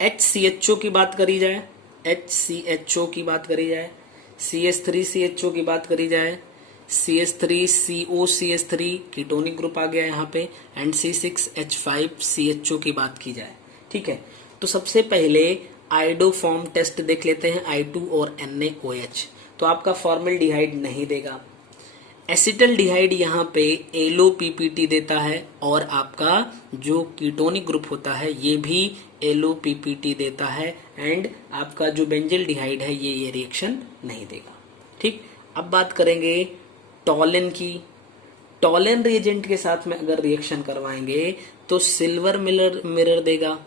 HCHO की बात करी जाए, HCHO की बात करी जाए, CH3CHO की बात करी जाए, CH3COCH3 कीटोनिक ग्रुप आ गया यहाँ पे, एंड C6H5CHO की बात की जाए, ठीक है। तो सबसे पहले आइडोफॉर्म टेस्ट देख लेते हैं, I2 और NaOH। तो आपका फॉर्मल्डिहाइड नहीं देगा, एसिटल्डिहाइड यहाँ पे LOPPT देता है, और आपका जो कीटोनिक ग्रुप होता है ये भी LOPPT देता है, एंड आपका जो बेंजिल्डिहाइड है ये रिएक्शन नहीं देगा, ठीक। अब बात करेंगे टॉलिन की। टॉलिन रिएजेंट के साथ में अगर रिएक्शन करवाएंगे तो सिल्वर मिरर देगा।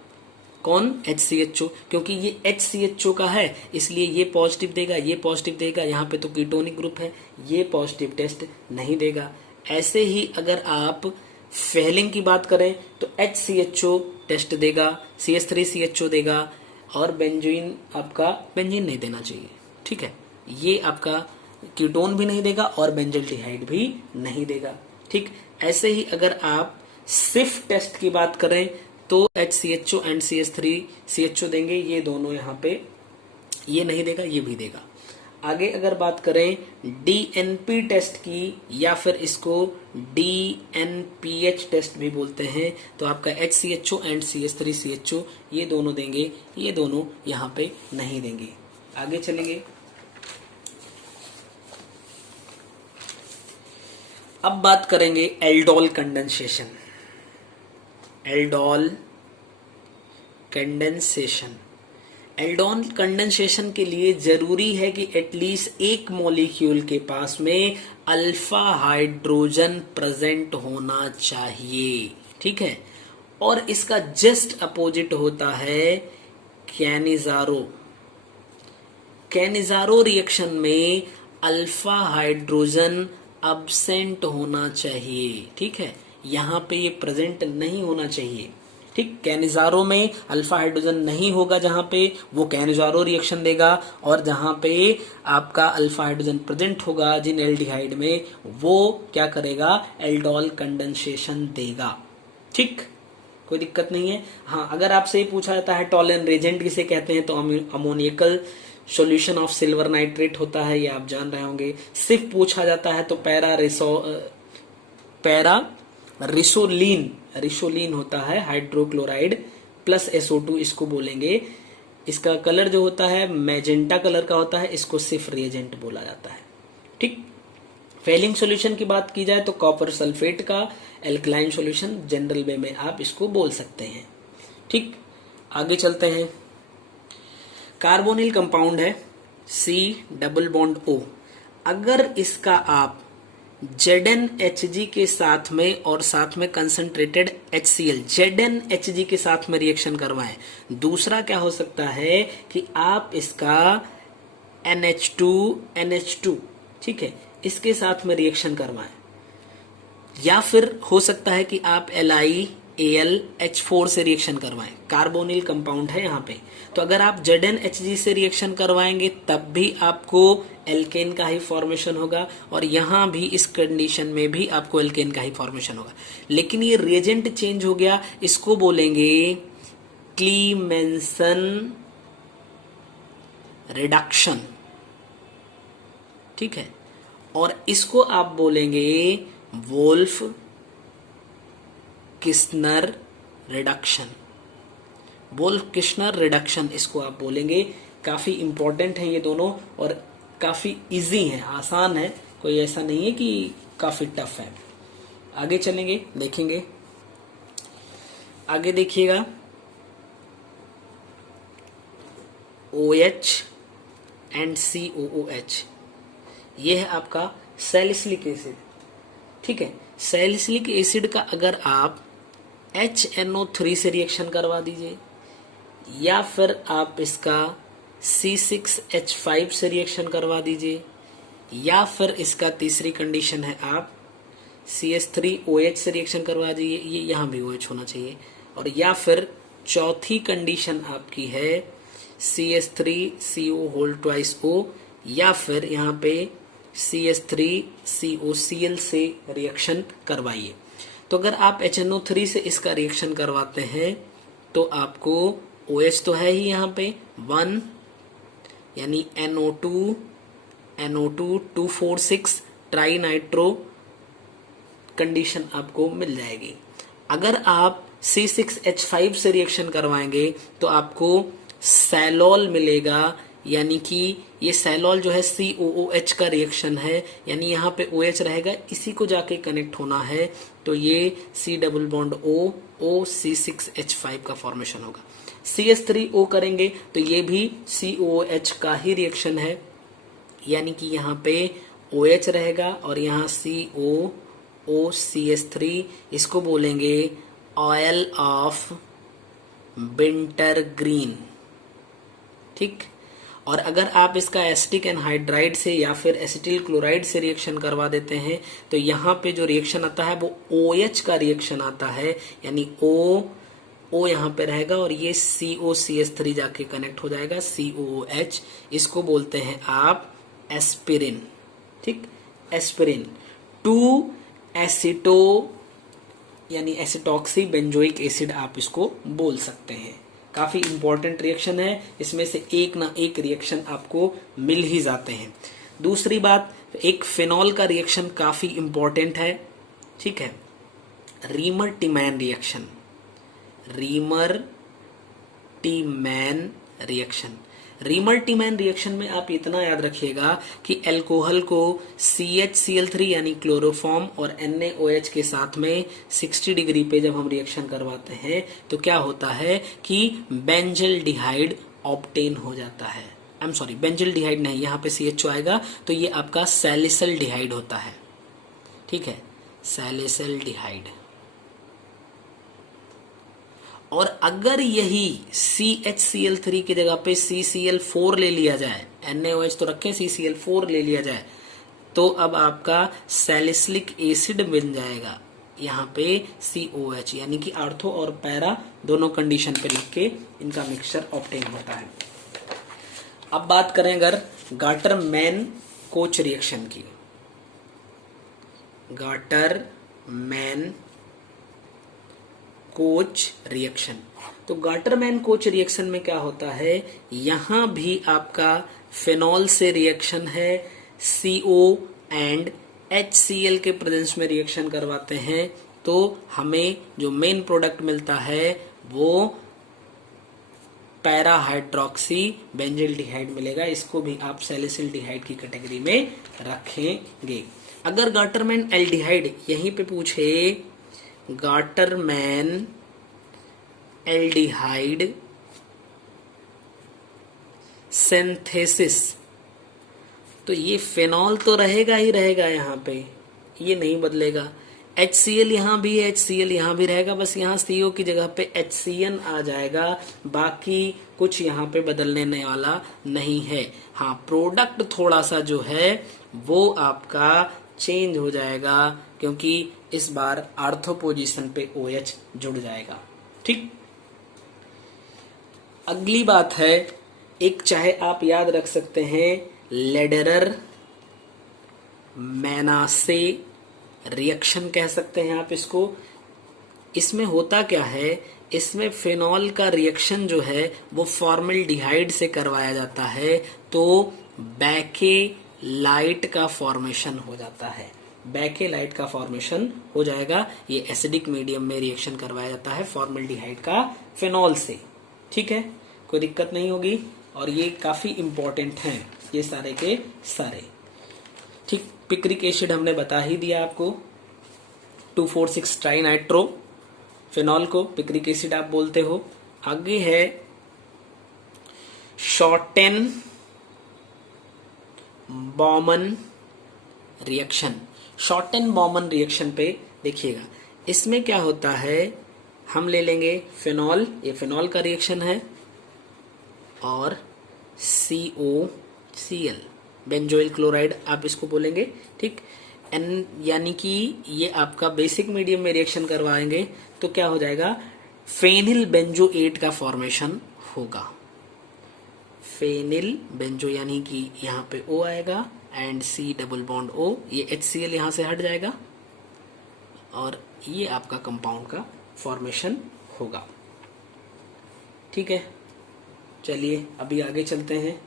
कौन? HCHO, क्योंकि ये HCHO का है इसलिए ये पॉजिटिव देगा, ये पॉजिटिव देगा। यहाँ पे तो कीटोनिक ग्रुप है, ये पॉजिटिव टेस्ट नहीं देगा। ऐसे ही अगर आप फेलिंग की बात करें तो HCHO टेस्ट देगा, CH3CHO देगा, और बेंजीन आपका बेंजीन नहीं देना चाहिए, ठीक है। ये आपका कीटोन भी नहीं देगा और बेंजिल्डिहाइड भी नहीं देगा, ठीक। ऐसे ही अगर आप सिफ टेस्ट की बात करें तो HCHO एंड CH3CHO देंगे, ये दोनों यहाँ पे ये नहीं देगा, ये भी देगा। आगे अगर बात करें DNP टेस्ट की, या फिर इसको DNPH टेस्ट भी बोलते हैं, तो आपका HCHO एंड CH3CHO ये दोनों देंगे, ये दोनों यहाँ पे नहीं देंगे। आगे चलेंगे। अब बात करेंगे एल्डोल कंडेंसेशन। एल्डोल कंडेंसेशन के लिए जरूरी है कि एटलीस्ट एक मॉलिक्यूल के पास में अल्फा हाइड्रोजन प्रेजेंट होना चाहिए, ठीक है। और इसका जस्ट अपोजिट होता है कैनिजारो रिएक्शन में अल्फा हाइड्रोजन अब्सेंट होना चाहिए, ठीक है। यहाँ पे ये प्रेजेंट नहीं होना चाहिए, ठीक। कैनिजारो में अल्फा हाइड्रोजन नहीं होगा, जहां पे वो कैनिजारो रिएक्शन देगा, और जहां पे आपका अल्फा हाइड्रोजन प्रेजेंट होगा जिन एल्डिहाइड में, वो क्या करेगा? एल्डोल कंडेंसेशन देगा, ठीक। कोई दिक्कत नहीं है। हाँ, अगर आपसे पूछा जाता है टॉलिन रिएजेंट किसे कहते हैं, तो अमोनियकल सॉल्यूशन ऑफ सिल्वर नाइट्रेट होता है, ये आप जान रहे होंगे। सिर्फ पूछा जाता है तो पैरा रिसोलीन होता है, हाइड्रोक्लोराइड प्लस SO2 इसको बोलेंगे। इसका कलर जो होता है मैजेंटा कलर का होता है, इसको सिर्फ रिएजेंट बोला जाता है, ठीक। फेलिंग सॉल्यूशन की बात की जाए तो कॉपर सल्फेट का एल्कलाइन सॉल्यूशन जनरल वे में आप इसको बोल सकते हैं। ठीक, आगे चलते हैं। कार्बोनिल कंपाउंड है C डबल बॉन्ड O। अगर इसका आप ZnHg के साथ में और साथ में कंसंट्रेटेड HCl ZnHg के साथ में रिएक्शन करवाएं, दूसरा क्या हो सकता है कि आप इसका NH2 ठीक है, इसके साथ में रिएक्शन करवाएं, या फिर हो सकता है कि आप LiAlH4 से रिएक्शन करवाएं। कार्बोनिल कंपाउंड है यहाँ पे, तो अगर आप ZnHg से रिएक्शन करवाएंगे तब भी आपको एल्केन का ही फॉर्मेशन होगा, और यहाँ भी इस कंडीशन में भी आपको एल्केन का ही फॉर्मेशन होगा। लेकिन ये रिएजेंट चेंज हो गया, इसको बोलेंगे क्लीमेंसन रिडक्शन। ठीक है, और इसको आप बोलेंगे Wolff Kishner reduction. Wolff Kishner reduction इसको आप बोलेंगे। काफी इंपॉर्टेंट है ये दोनों, और काफी इजी है, आसान है, कोई ऐसा नहीं है कि काफी टफ है। आगे चलेंगे, देखेंगे। आगे देखिएगा, OH एंड COOH, ये है आपका सैलिसिलिक एसिड। ठीक है, सैलिसिलिक एसिड का अगर आप HNO3 से रिएक्शन करवा दीजिए, या फिर आप इसका C6H5 से रिएक्शन करवा दीजिए, या फिर इसका तीसरी कंडीशन है आप CH3OH से रिएक्शन करवा दीजिए, ये यहाँ भी OH होना चाहिए, और या फिर चौथी कंडीशन आपकी है CH3CO2O, या फिर यहाँ पे CH3COCl से रिएक्शन करवाइए। तो अगर आप HNO3 से इसका रिएक्शन करवाते हैं तो आपको OH तो है ही यहाँ पे 1, यानी NO2 246 ट्राई नाइट्रो कंडीशन आपको मिल जाएगी। अगर आप C6H5 से रिएक्शन करवाएंगे तो आपको सैलोल मिलेगा, यानी कि ये सैलोल जो है COOH का रिएक्शन है, यानी यहाँ पे OH रहेगा, इसी को जाके कनेक्ट होना है, तो ये C double bond O C6H5 का फॉर्मेशन होगा। CH3O करेंगे तो ये भी COOH का ही रिएक्शन है, यानी कि यहाँ पे OH रहेगा और यहाँ COOCH3, इसको बोलेंगे ऑयल ऑफ विंटर ग्रीन। ठीक, और अगर आप इसका एसिटिक एनहाइड्राइड से या फिर एसिटिल क्लोराइड से रिएक्शन करवा देते हैं तो यहाँ पे जो रिएक्शन आता है वो OH का रिएक्शन आता है, यानी O यहाँ पे रहेगा और ये COCH3 जाके कनेक्ट हो जाएगा COOH, इसको बोलते हैं आप एस्पिरिन। ठीक, एस्पिरिन 2 एसिटो यानी एसिटॉक्सी बेंजोइक एसिड आप इसको बोल सकते हैं। काफी इंपॉर्टेंट रिएक्शन है, इसमें से एक ना एक रिएक्शन आपको मिल ही जाते हैं। दूसरी बात, एक फिनॉल का रिएक्शन काफी इंपॉर्टेंट है। ठीक है, Reimer Tiemann reaction, Reimer Tiemann reaction. Reimer Tiemann reaction में आप इतना याद रखिएगा कि अल्कोहल को CHCl3 यानी क्लोरोफॉर्म और NaOH के साथ में 60 डिग्री पे जब हम रिएक्शन करवाते हैं तो क्या होता है कि बेंजल्डिहाइड ऑब्टेन हो जाता है। आई एम सॉरी, बेंजल्डिहाइड नहीं, यहाँ पे CHO आएगा, तो ये आपका सैलिसल्डिहाइड होता है। ठीक है, सैलिसल्डिहाइड। और अगर यही CHCl3 की जगह पे CCl4 ले लिया जाए, NaOH तो रखें, CCl4 ले लिया जाए, तो अब आपका सैलिसिलिक एसिड बन जाएगा, यहाँ पे COH, यानी कि आर्थो और पैरा दोनों कंडीशन पे लिख के इनका मिक्सचर ऑब्टेन होता है। अब बात करें अगर गाटर मैन कोच रिएक्शन की, गाटर मैन कोच रिएक्शन, तो गाटरमैन कोच रिएक्शन में क्या होता है, यहां भी आपका फिनॉल से रिएक्शन है, CO एंड HCl के प्रेजेंस में रिएक्शन करवाते हैं, तो हमें जो मेन प्रोडक्ट मिलता है वो पैरा हाइड्रोक्सी बेंजल्डिहाइड मिलेगा। इसको भी आप सैलिसिल्डिहाइड की कैटेगरी में रखेंगे। अगर गाटरमैन एल्डिहाइड यहीं पे पूछे, गाटरमैन एल्डिहाइड सिंथेसिस, तो ये फेनॉल तो रहेगा ही रहेगा, यहाँ पे ये नहीं बदलेगा। HCl यहाँ भी है, HCl यहाँ भी रहेगा, बस यहाँ CO की जगह पे HCN आ जाएगा, बाकी कुछ यहाँ पे बदलने वाला नहीं है। हाँ, प्रोडक्ट थोड़ा सा जो है वो आपका चेंज हो जाएगा, क्योंकि इस बार आर्थो पोजीशन पे OH जुड़ जाएगा। ठीक, अगली बात है, एक चाहे आप याद रख सकते हैं लेडरर मैनासे रिएक्शन कह सकते हैं आप इसको। इसमें होता क्या है, इसमें फेनॉल का रिएक्शन जो है वो फॉर्मल्डिहाइड से करवाया जाता है, तो बैकेलाइट का फॉर्मेशन हो जाता है, बैकेलाइट का फॉर्मेशन हो जाएगा। ये एसिडिक मीडियम में रिएक्शन करवाया जाता है फॉर्मल्डिहाइड का फेनॉल से। ठीक है, कोई दिक्कत नहीं होगी, और ये काफी इंपॉर्टेंट हैं ये सारे के सारे। ठीक, पिक्रिक एसिड हमने बता ही दिया आपको, 2,4,6 ट्राइनाइट्रो फेनॉल को पिक्रिक एसिड आप बोलते हो। आगे है shorten Bowman reaction. Shorten Bowman reaction पे देखिएगा, इसमें क्या होता है, हम ले लेंगे फेनॉल, ये फेनॉल का रिएक्शन है, और COCl बेंजोइल क्लोराइड आप इसको बोलेंगे। ठीक, एन यानी कि ये आपका बेसिक मीडियम में रिएक्शन करवाएंगे तो क्या हो जाएगा, फेनिल बेंजोएट का फॉर्मेशन होगा। फेनिल बेंजो यानी कि यहाँ पे O आएगा and C double bond O, ये HCl यहाँ से हट जाएगा और ये आपका कंपाउंड का फॉर्मेशन होगा। ठीक है, चलिए अभी आगे चलते हैं।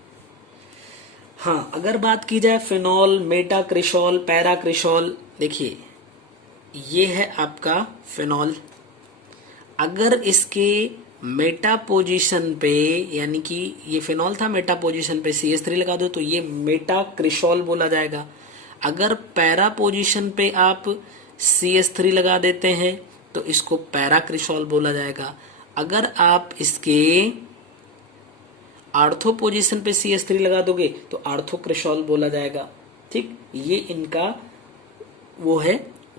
हाँ, अगर बात की जाए फिनॉल, मेटाक्रिशॉल, पैराक्रिशॉल, देखिए ये है आपका फिनॉल। अगर इसके मेटा पोजीशन पे, यानी कि ये फिनॉल था, मेटा पोजीशन पे CH3 लगा दो तो ये मेटाक्रिशॉल बोला जाएगा। अगर पैरा पोजीशन पे आप CH3 लगा देते हैं तो इसको पैराक्रिशॉल बोला जाएगा। अगर आप इसके आर्थो पोजीशन पे CH3 लगा दोगे तो आर्थोक्रिशॉल बोला जाएगा। ठीक, ये इनका वो है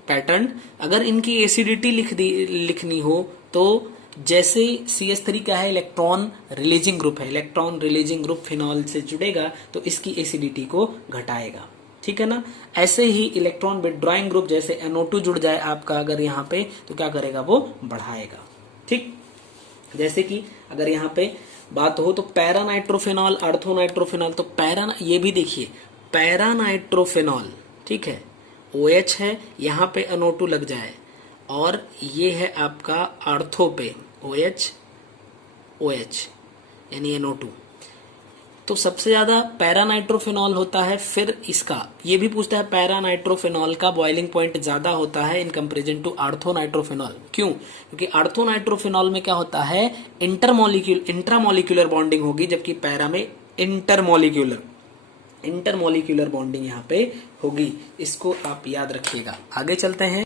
पैटर्न। अगर इनकी एसिडिटी लिखनी हो तो जैसे CH3 क्या है, इलेक्ट्रॉन रिलीजिंग ग्रुप है, इलेक्ट्रॉन रिलीजिंग ग्रुप फिनॉल से जुड़ेगा तो इसकी एसिडिटी को घटाएगा। ठीक है ना, ऐसे ही इलेक्ट्रॉन विड्रॉइंग ग्रुप जैसे NO2 जुड़ जाए आपका अगर यहाँ पे तो क्या करेगा, वो बढ़ाएगा। ठीक, जैसे कि अगर यहाँ पे बात हो तो पैरानाइट्रोफेनॉल, आर्थोनाइट्रोफेनॉल, तो ये भी देखिए पैरानाइट्रोफेनॉल, ठीक है, OH है, यहाँ पे NO2 लग जाए और ये है आपका आर्थो पे OH यानी NO2, तो सबसे ज्यादा पैरानाइट्रोफेनॉल होता है। फिर इसका ये भी पूछता है पैरानाइट्रोफेनॉल का बॉइलिंग पॉइंट ज्यादा होता है इन कंपेरिजन टू आर्थोनाइट्रोफेनॉल। क्यों? क्योंकि आर्थोनाइट्रोफेनॉल में क्या होता है, इंट्रामोलिक्यूलर बॉन्डिंग होगी, जबकि पैरा में इंटरमोलिक्यूलर बॉन्डिंग यहाँ पे होगी। इसको आप याद रखिएगा। आगे चलते हैं।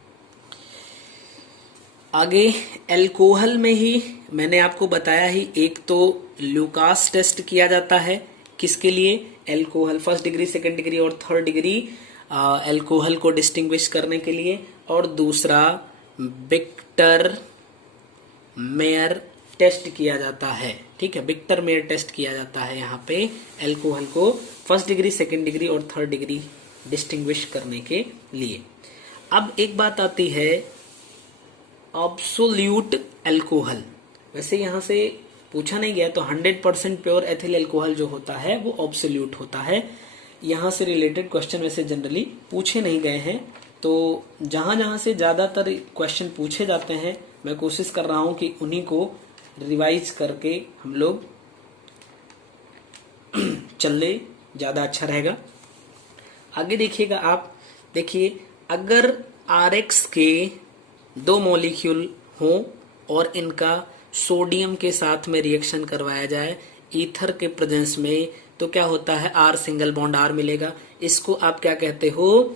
आगे एल्कोहल में ही मैंने आपको बताया ही, एक तो लुकास टेस्ट किया जाता है, किसके लिए, alcohol first degree, second degree और थर्ड डिग्री एल्कोहल को डिस्टिंग्विश करने के लिए, और दूसरा बिक्टर मेयर टेस्ट किया जाता है। ठीक है, बिक्टर मेयर टेस्ट किया जाता है यहाँ पे एल्कोहल को फर्स्ट डिग्री, सेकंड डिग्री और थर्ड डिग्री डिस्टिंग्विश करने के लिए। अब एक बात आती है एब्सोल्यूट अल्कोहल। वैसे यहाँ से पूछा नहीं गया तो 100% प्योर एथिल अल्कोहल जो होता है वो एब्सोल्यूट होता है। यहाँ से रिलेटेड क्वेश्चन वैसे जनरली पूछे नहीं गए हैं, तो जहां जहां से ज्यादातर क्वेश्चन पूछे जाते हैं मैं कोशिश कर रहा हूं कि उन्हीं को रिवाइज करके हम लोग चलने ज्यादा अच्छा रहेगा। आगे देखिएगा आप, देखिए अगर RX के 2 मॉलिक्यूल हों और इनका सोडियम के साथ में रिएक्शन करवाया जाए ईथर के प्रेजेंस में, तो क्या होता है, R सिंगल बॉन्ड R मिलेगा। इसको आप क्या कहते हो,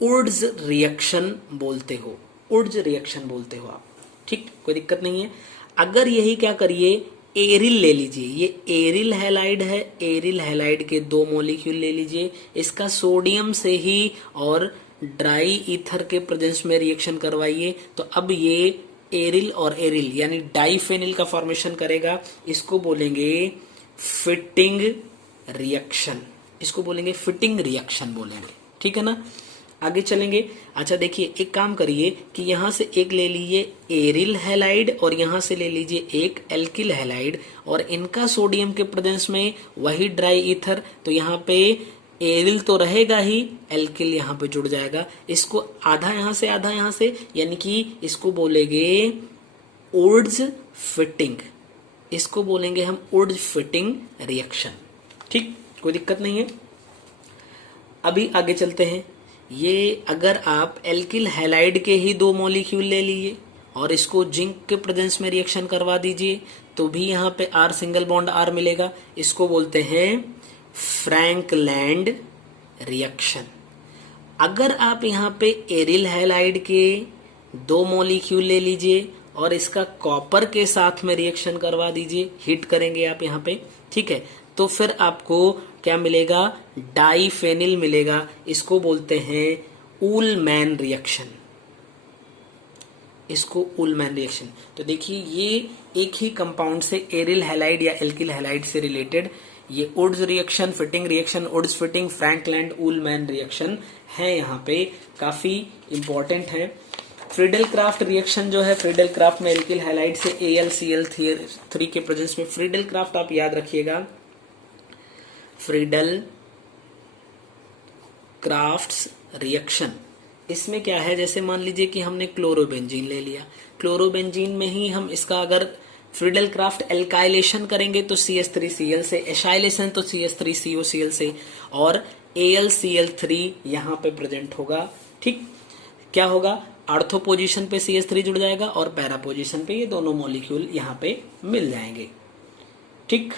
उड्स रिएक्शन बोलते हो, उड्स रिएक्शन बोलते हो आप, ठीक, कोई दिक्कत नहीं है। अगर यही क्या करिए, एरिल ले लीजिए, ये एरिल हैलाइड है, एरिल हैलाइड के 2 मॉलिक्यूल ले लीजिए, इसका सोडियम से ही और ड्राई ईथर के प्रेजेंस में रिएक्शन करवाइए, तो अब ये एरिल और एरिल यानी डाइफेनिल का फॉर्मेशन करेगा। इसको बोलेंगे फिटिंग रिएक्शन, इसको बोलेंगे फिटिंग रिएक्शन बोलेंगे, ठीक है ना। आगे चलेंगे। अच्छा देखिए, एक काम करिए कि यहां से एक ले लीजिए एरिल हैलाइड और यहां से ले लीजिए एक एल्किल हैलाइड, और इनका सोडियम के प्रेजेंस में वही ड्राई ईथर, तो यहाँ पे एरिल तो रहेगा ही, एल्किल यहाँ पे जुड़ जाएगा। इसको आधा यहां से आधा यहां से, यानी कि इसको बोलेंगे उड्स फिटिंग, इसको बोलेंगे हम उड्स फिटिंग रिएक्शन, ठीक, कोई दिक्कत नहीं है। अभी आगे चलते हैं। ये अगर आप एल्किल हैलाइड के ही 2 मॉलिक्यूल ले लिए और इसको जिंक के प्रेजेंस में रिएक्शन करवा दीजिए, तो भी यहाँ पे R सिंगल बॉन्ड R मिलेगा। इसको बोलते हैं फ्रैंकलैंड रिएक्शन। अगर आप यहाँ पे एरिल हैलाइड के 2 मॉलिक्यूल ले लीजिए और इसका कॉपर के साथ में रिएक्शन करवा दीजिए, हीट करेंगे आप यहाँ पे, ठीक है, तो फिर आपको क्या मिलेगा, डाइफेनिल मिलेगा। इसको बोलते हैं उलमैन रिएक्शन, इसको उलमैन रिएक्शन। तो देखिए ये एक ही कंपाउंड से एरिल हैलाइड या एल्किल हैलाइड से रिलेटेड ये Wurtz reaction, Fittig reaction, Wurtz Fittig, Frankland, Ullmann reaction है, यहाँ पे काफी इंपॉर्टेंट है। फ्रीडल क्राफ्ट रिएक्शन जो है, फ्रीडल क्राफ्ट में एल्किल हैलाइड से AlCl3 के प्रेजेंस में, फ्रीडल क्राफ्ट आप याद रखिएगा, फ्रीडल क्राफ्ट्स रिएक्शन। इसमें क्या है, जैसे मान लीजिए कि हमने क्लोरोबेंजीन ले लिया, क्लोरोबेंजीन में ही हम इसका अगर फ्रीडल क्राफ्ट एल्काइलेशन करेंगे तो CH3Cl से, एशाइलेशन तो CH3COCl से, और AlCl3 यहाँ पे प्रेजेंट होगा, ठीक, क्या होगा, आर्थो पोजीशन पे CH3 जुड़ जाएगा और पैरा पोजीशन पे ये दोनों मॉलिक्यूल यहाँ पे मिल जाएंगे, ठीक।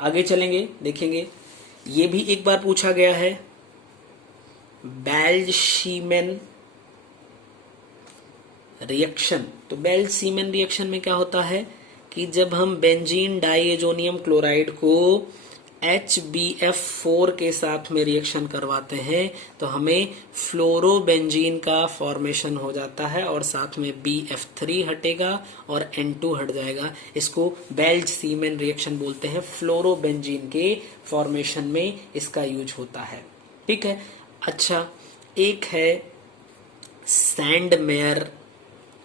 आगे चलेंगे, देखेंगे, ये भी एक बार पूछा गया है, बेल्ज-शीमेन रिएक्शन। तो बेल्ज-शीमेन रिएक्शन में क्या होता है कि जब हम बेंजीन डाइएजोनियम क्लोराइड को HBF4 के साथ में रिएक्शन करवाते हैं तो हमें फ्लोरोबेंजीन का फॉर्मेशन हो जाता है और साथ में BF3 हटेगा और N2 हट जाएगा। इसको बेल्ज-शीमेन रिएक्शन बोलते हैं, फ्लोरोबेंजीन के फॉर्मेशन में इसका यूज होता है, ठीक है। अच्छा, एक है सैंडमेयर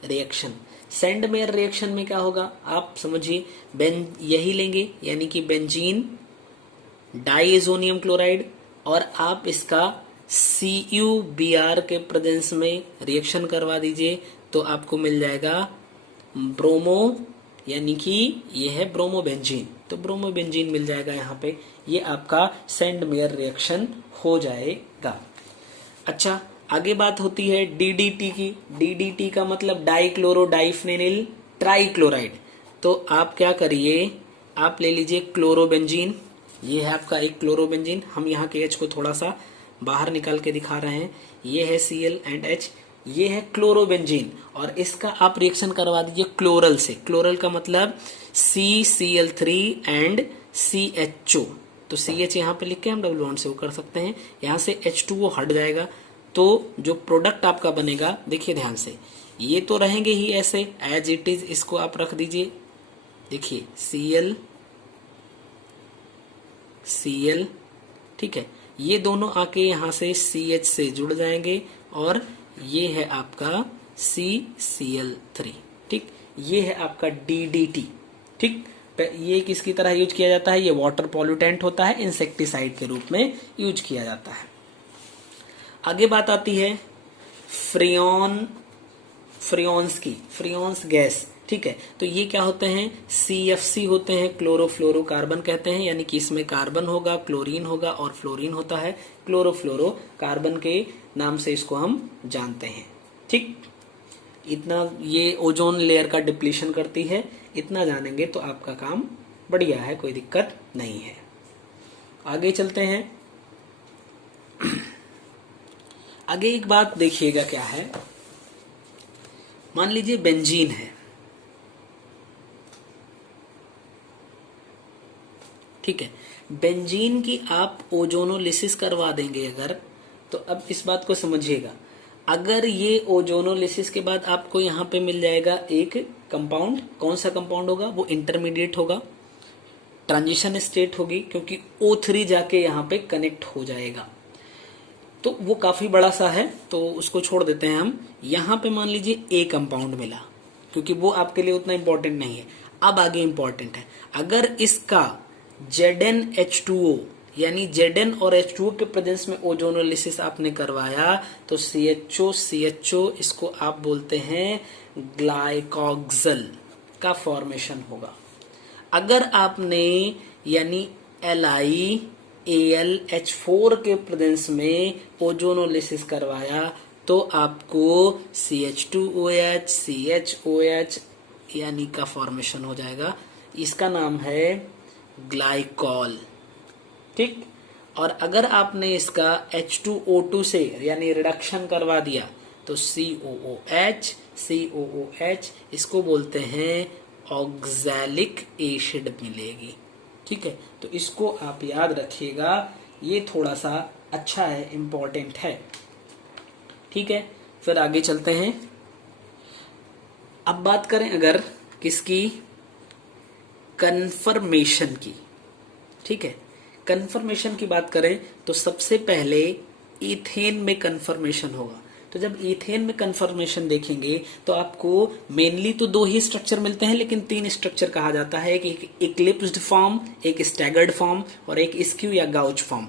रिएक्शन। सैंडमेयर रिएक्शन में क्या होगा, आप समझिए, यही लेंगे यानी कि बेंजीन डाइएजोनियम क्लोराइड और आप इसका CuBr के प्रेजेंस में रिएक्शन करवा दीजिए तो आपको मिल जाएगा ब्रोमो, यानी कि ये है ब्रोमोबेंजीन, तो ब्रोमोबेंजीन मिल जाएगा यहाँ पे, ये आपका सैंडमेयर रिएक्शन हो जाएगा। अच्छा, आगे बात होती है DDT की। DDT का मतलब डाइक्लोरो डाइफेनिल ट्राइक्लोराइड। तो आप क्या करिए, आप ले लीजिए क्लोरोबेंजीन, ये है आपका एक क्लोरोबेंजीन, हम यहाँ के H को थोड़ा सा बाहर निकाल के दिखा रहे हैं, ये है Cl एंड H, ये है क्लोरोबेंजीन, और इसका आप रिएक्शन करवा दीजिए क्लोरल से। क्लोरल का मतलब CCl3 एंड CHO, तो CH यहाँ पे लिख के हम डबल बॉन्ड से वो कर सकते हैं, यहाँ से H2O हट जाएगा, तो जो प्रोडक्ट आपका बनेगा, देखिए ध्यान से, ये तो रहेंगे ही ऐसे एज इट इज, इसको आप रख दीजिए, देखिए Cl, ठीक है, ये दोनों आके यहाँ से CH से जुड़ जाएंगे और ये है आपका CCl3, ठीक, ये है आपका DDT, ठीक। ये किसकी तरह यूज किया जाता है, ये वाटर पॉल्यूटेंट होता है, इंसेक्टिसाइड के रूप में यूज किया जाता है। आगे बात आती है फ्रियोन्स की, फ्रियोन्स गैस, ठीक है। तो ये क्या होते हैं, CFC होते हैं, क्लोरोफ्लोरोकार्बन कहते हैं, यानी कि इसमें कार्बन होगा, क्लोरीन होगा और फ्लोरीन होता है, क्लोरोफ्लोरोकार्बन के नाम से इसको हम जानते हैं, ठीक। इतना ये ओजोन लेयर का डिप्लीशन करती है, इतना जानेंगे तो आपका काम बढ़िया है, कोई दिक्कत नहीं है। आगे चलते हैं। आगे एक बात देखिएगा क्या है, मान लीजिए बेंजीन है, ठीक है, बेंजीन की आप ओजोनोलिसिस करवा देंगे अगर, तो अब इस बात को समझिएगा, अगर ये ओजोनोलिसिस के बाद आपको यहाँ पे मिल जाएगा एक कंपाउंड, कौन सा कंपाउंड होगा, वो इंटरमीडिएट होगा, ट्रांजिशन स्टेट होगी, क्योंकि O3 जाके यहाँ पे कनेक्ट हो जाएगा, तो वो काफी बड़ा सा है, तो उसको छोड़ देते हैं हम। यहाँ पे मान लीजिए ए कंपाउंड मिला, क्योंकि वो आपके लिए उतना इंपॉर्टेंट नहीं है। अब आगे इंपॉर्टेंट है, अगर इसका ZnH2O यानी Zn और H2O के प्रेजेंस में ओजोनोलिसिस आपने करवाया, तो CHO इसको आप बोलते हैं ग्लाइकोक्सिल का फॉर्मेशन होगा। अगर आपने यानी LiAlH4 के प्रेजेंस में ओजोनोलिसिस करवाया, तो आपको CH2OH CHOH यानी का फॉर्मेशन हो जाएगा, इसका नाम है ग्लाइकॉल, ठीक। और अगर आपने इसका H2O2 से यानी रिडक्शन करवा दिया, तो COOH इसको बोलते हैं ऑक्सैलिक एसिड मिलेगी, ठीक है। तो इसको आप याद रखिएगा, ये थोड़ा सा अच्छा है, इंपॉर्टेंट है, ठीक है। फिर आगे चलते हैं। अब बात करें अगर किसकी, कन्फर्मेशन की, ठीक है। कन्फर्मेशन की बात करें तो सबसे पहले इथेन में कन्फर्मेशन होगा। तो जब इथेन में कन्फर्मेशन देखेंगे तो आपको मेनली तो 2 ही स्ट्रक्चर मिलते हैं, लेकिन 3 स्ट्रक्चर कहा जाता है, एक इक्लिप्स्ड फॉर्म, एक स्टैगर्ड फॉर्म और एक स्क्यू या गाउच फॉर्म।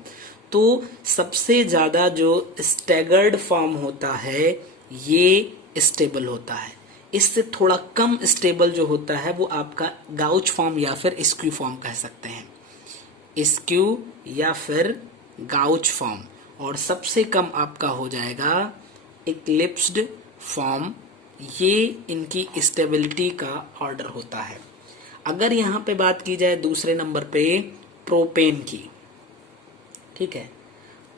तो सबसे ज्यादा जो स्टैगर्ड फॉर्म होता है ये स्टेबल होता है, इससे थोड़ा कम स्टेबल जो होता है वो आपका गाउच फॉर्म या फिर स्क्यू फॉर्म कह सकते हैं, स्क्यू या फिर गाउच फॉर्म। और सबसे कम आपका हो जाएगा इक्लिप्स्ड फॉर्म, ये इनकी स्टेबिलिटी का ऑर्डर होता है। अगर यहाँ पे बात की जाए दूसरे नंबर पे प्रोपेन की, ठीक है,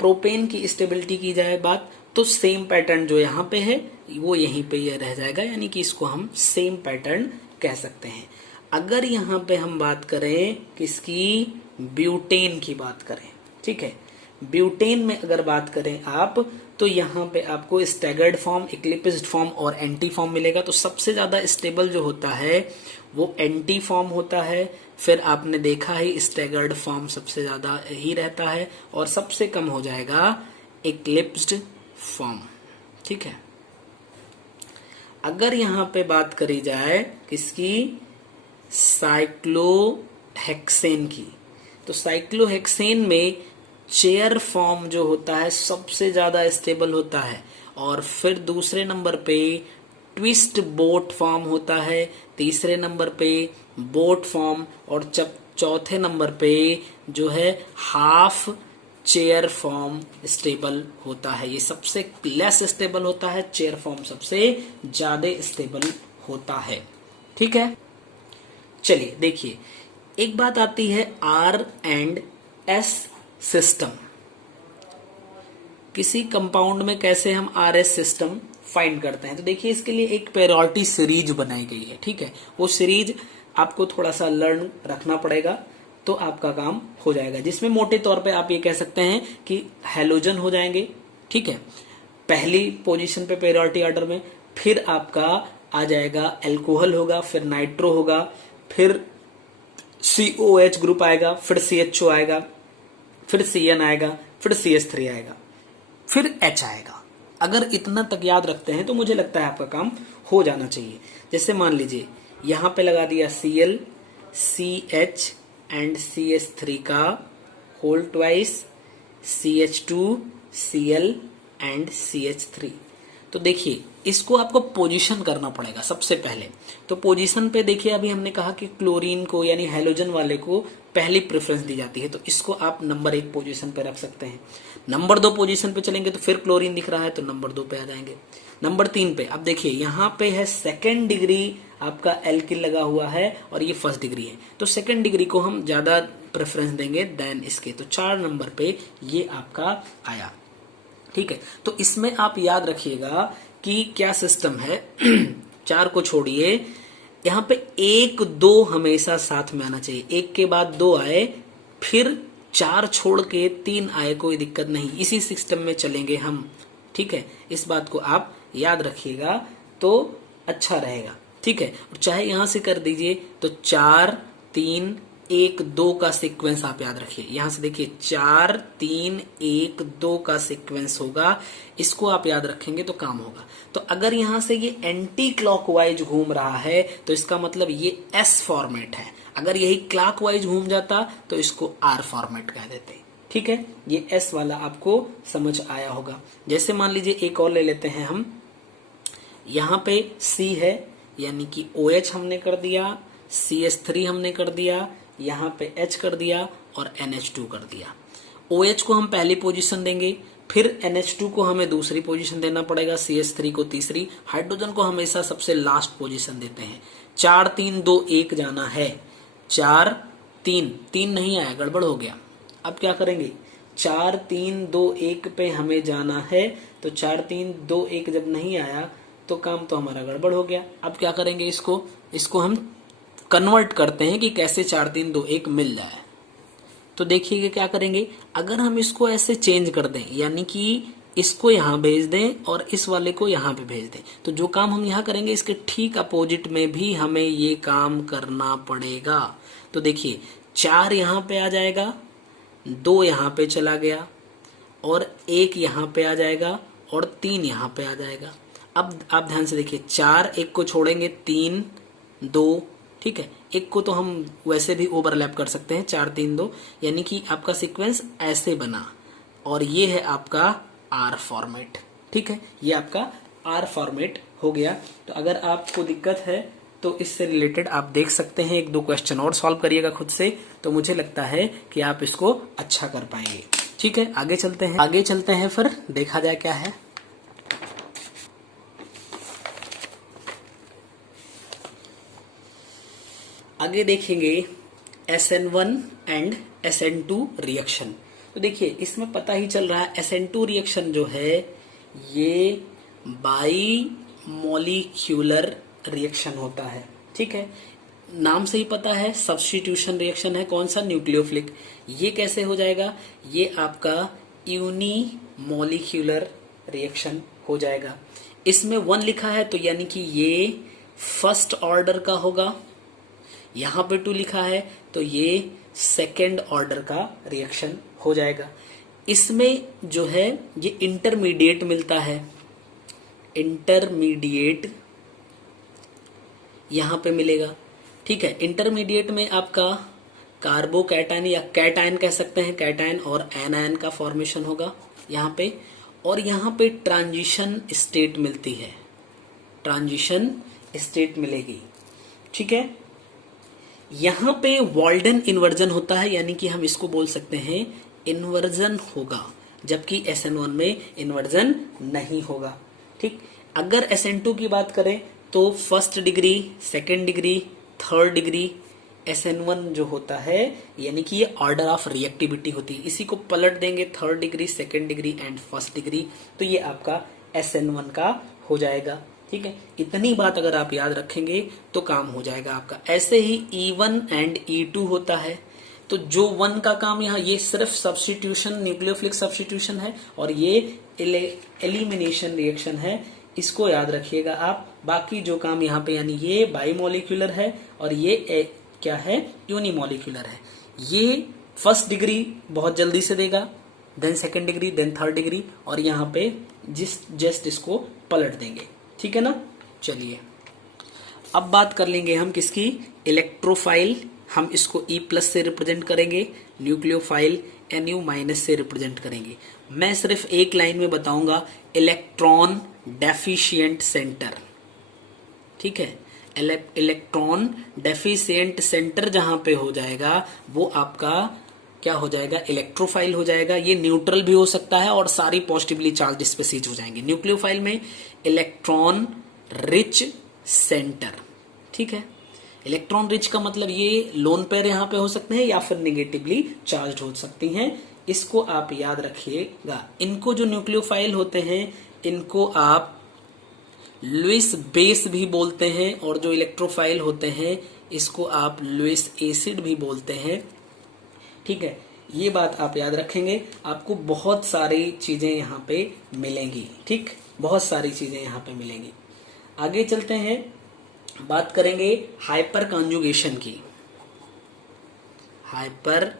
प्रोपेन की स्टेबिलिटी की जाए बात, तो सेम पैटर्न जो यहाँ पे है वो यहीं पे ये रह जाएगा, यानी कि इसको हम सेम पैटर्न कह सकते हैं। अगर यहाँ पे हम बात करें किसकी, ब्यूटेन की बात करें, ठीक है, ब्यूटेन में अगर बात करें आप, तो यहाँ पे आपको स्टैगर्ड फॉर्म, इक्लिप्स्ड फॉर्म और एंटी फॉर्म मिलेगा। तो सबसे ज्यादा स्टेबल जो होता है वो एंटी फॉर्म होता है, फिर आपने देखा है स्टैगर्ड फॉर्म सबसे ज्यादा ही रहता है, और सबसे कम हो जाएगा इक्लिप्स्ड फॉर्म, ठीक है। अगर यहाँ पे बात करी जाए किसकी, साइक्लोहेक्सेन की, तो साइक्लोहेक्सेन में चेयर फॉर्म जो होता है सबसे ज्यादा स्टेबल होता है, और फिर दूसरे नंबर पे ट्विस्ट बोट फॉर्म होता है, तीसरे नंबर पे बोट फॉर्म, और चौथे नंबर पे जो है हाफ चेयर फॉर्म स्टेबल होता है। ये सबसे लेस स्टेबल होता है, चेयर फॉर्म सबसे ज्यादा स्टेबल होता है, ठीक है। चलिए देखिए, एक बात आती है R&S सिस्टम, किसी कंपाउंड में कैसे हम RS सिस्टम फाइंड करते हैं। तो देखिए इसके लिए एक प्रायोरिटी सीरीज बनाई गई है, ठीक है, वो सीरीज आपको थोड़ा सा लर्न रखना पड़ेगा तो आपका काम हो जाएगा, जिसमें मोटे तौर पे आप ये कह सकते हैं कि हैलोजन हो जाएंगे, ठीक है, पहली पोजीशन पे प्रायोरिटी ऑर्डर में, फिर आपका आ जाएगा अल्कोहल होगा, फिर नाइट्रो होगा, फिर COH ग्रुप आएगा, फिर CHO आएगा, फिर CN आएगा, फिर CH3 आएगा, फिर H आएगा। अगर इतना तक याद रखते हैं तो मुझे लगता है आपका काम हो जाना चाहिए। जैसे मान लीजिए यहां पे लगा दिया Cl, CH एंड CH3 का whole twice, CH2, Cl and CH3। तो देखिए इसको आपको पोजीशन करना पड़ेगा सबसे पहले। तो पोजीशन पे देखिए, अभी हमने कहा कि क्लोरीन को यानी हैलोजन वाले को पहली प्रेफरेंस दी जाती है, तो इसको आप नंबर 1 पोजीशन पे रख सकते हैं। नंबर 2 पोजीशन पे चलेंगे तो फिर क्लोरीन दिख रहा है तो नंबर 2 पे आ जाएंगे। नंबर 3 पे अब देखिए यहाँ पे है सेकेंड डिग्री आपका एल्किल लगा हुआ है और ये फर्स्ट डिग्री है, तो सेकेंड डिग्री को हम ज्यादा प्रेफरेंस देंगे देन इसके, तो 4 नंबर पे ये आपका आया। ठीक है, तो इसमें आप याद रखिएगा कि क्या सिस्टम है। 4 को छोड़िए, यहाँ पे 1 2 हमेशा साथ में आना चाहिए। 1 के बाद 2 आए, फिर 4 छोड़ के 3 आए, कोई दिक्कत नहीं, इसी सिस्टम में चलेंगे हम। ठीक है, इस बात को आप याद रखिएगा तो अच्छा रहेगा। ठीक है, और चाहे यहां से कर दीजिए तो 4 3 1 2 का सीक्वेंस आप याद रखिए। यहां से देखिए 4 3 1 2 का सीक्वेंस होगा, इसको आप याद रखेंगे तो काम होगा। तो अगर यहां से ये एंटी क्लॉकवाइज घूम रहा है तो इसका मतलब ये एस फॉर्मेट है। अगर यही क्लॉकवाइज घूम जाता तो इसको आर फॉर्मेट कह देते। ठीक है, ये एस वाला आपको समझ आया होगा। जैसे मान लीजिए एक और ले लेते हैं हम, यहाँ पे C है, यानी कि OH हमने कर दिया, CH3 हमने कर दिया, यहाँ पे H कर दिया और NH2 कर दिया। OH को हम पहली पोजीशन देंगे, फिर NH2 को हमें दूसरी पोजीशन देना पड़ेगा, CH3 को तीसरी, हाइड्रोजन को हमेशा सबसे लास्ट पोजीशन देते हैं। 4 3 2 1 जाना है, 4 3 नहीं आया, गड़बड़ हो गया। अब क्या करेंगे, 4 3 2 1 पे हमें जाना है, तो 4 3 2 1 जब नहीं आया तो काम तो हमारा गड़बड़ हो गया। अब क्या करेंगे, इसको हम कन्वर्ट करते हैं कि कैसे 4 3 2 1 मिल जाए। तो देखिए क्या करेंगे, अगर हम इसको ऐसे चेंज कर दें, यानी कि इसको यहां भेज दें और इस वाले को यहां पे भेज दें, तो जो काम हम यहां करेंगे इसके ठीक अपोजिट में भी हमें ये काम करना पड़ेगा। तो देखिए 4 यहां पे आ जाएगा, 2 यहां पे चला गया और 1 यहां पे आ जाएगा और 3 यहां पे आ जाएगा। अब आप ध्यान से देखिए, 4 1 को छोड़ेंगे, 3 2, ठीक है, 1 को तो हम वैसे भी ओवरलैप कर सकते हैं, 4 3 2, यानी कि आपका सीक्वेंस ऐसे बना और ये है आपका आर फॉर्मेट। ठीक है, ये आपका आर फॉर्मेट हो गया। तो अगर आपको दिक्कत है तो इससे रिलेटेड आप देख सकते हैं, 1 2 क्वेश्चन और सॉल्व करिएगा खुद से, तो मुझे लगता है कि आप इसको अच्छा कर पाएंगे। ठीक है, आगे चलते हैं फिर देखा जाए क्या है। आगे देखेंगे SN1 एंड SN2 रिएक्शन। तो देखिए इसमें पता ही चल रहा है SN2 रिएक्शन जो है ये बाई मॉलिक्यूलर रिएक्शन होता है। ठीक है, नाम से ही पता है सब्स्टिट्यूशन रिएक्शन है। कौन सा, न्यूक्लियोफिलिक। ये कैसे हो जाएगा, ये आपका यूनिमॉलिक्यूलर रिएक्शन हो जाएगा। इसमें 1 लिखा है तो यानी कि ये फर्स्ट ऑर्डर का होगा, यहां पे 2 लिखा है तो ये सेकेंड ऑर्डर का रिएक्शन हो जाएगा। इसमें जो है ये इंटरमीडिएट मिलता है, इंटरमीडिएट यहां पे मिलेगा। ठीक है, इंटरमीडिएट में आपका कार्बोकैटायन या कैटायन कह सकते हैं, कैटायन और एनायन का फॉर्मेशन होगा यहाँ पे, और यहाँ पे ट्रांजिशन स्टेट मिलती है, ट्रांजिशन स्टेट मिलेगी। ठीक है, यहाँ पे वॉल्डन इन्वर्जन होता है, यानी कि हम इसको बोल सकते हैं इन्वर्जन होगा, जबकि SN1 में इन्वर्जन नहीं होगा। ठीक, अगर SN2 की बात करें तो first degree, second degree, third degree SN1 जो होता है, यानी कि ये ऑर्डर ऑफ रिएक्टिविटी होती है। इसी को पलट देंगे, third degree, second degree and first degree, तो ये आपका SN1 का हो जाएगा। ठीक है, इतनी बात अगर आप याद रखेंगे तो काम हो जाएगा आपका। ऐसे ही E1 एंड E2 होता है, तो जो 1 का काम यहाँ, ये सिर्फ सब्स्टिट्यूशन, न्यूक्लियोफिलिक सब्स्टिट्यूशन है और ये एलिमिनेशन रिएक्शन है, इसको याद रखिएगा आप। बाकी जो काम यहाँ पे, यानी ये बाईमॉलिक्यूलर है और ये क्या है, यूनिमॉलिक्यूलर है। ये फर्स्ट डिग्री बहुत जल्दी से देगा, then second degree, then third degree, और यहाँ पे जस्ट इसको पलट देंगे। ठीक है ना, चलिए अब बात कर लेंगे हम किसकी, इलेक्ट्रोफाइल। हम इसको E+ से रिप्रेजेंट करेंगे, न्यूक्लियोफाइल Nu- से रिप्रेजेंट करेंगे। मैं सिर्फ एक लाइन में बताऊंगा, इलेक्ट्रॉन डेफिशिएंट सेंटर। ठीक है, इलेक्ट्रॉन डेफिशिएंट सेंटर जहां पे हो जाएगा वो आपका क्या हो जाएगा, इलेक्ट्रोफाइल हो जाएगा। ये न्यूट्रल भी हो सकता है और सारी पॉजिटिवली चार्ज स्पीसीज हो जाएंगे। न्यूक्लियोफाइल में इलेक्ट्रॉन रिच सेंटर। ठीक है, इलेक्ट्रॉन रिच का मतलब ये लोन पेयर यहां पे हो सकते हैं या फिर निगेटिवली चार्ज हो सकती हैं, इसको आप याद रखिएगा। इनको जो न्यूक्लियोफाइल होते हैं इनको आप लुईस बेस भी बोलते हैं, और जो इलेक्ट्रोफाइल होते हैं इसको आप लुईस एसिड भी बोलते हैं। ठीक है, ये बात आप याद रखेंगे। आपको बहुत सारी चीजें यहाँ पे मिलेंगी। ठीक, बहुत सारी चीजें यहाँ पे मिलेंगी। आगे चलते हैं, बात करेंगे हाइपर कॉन्जुगेशन की। हाइपर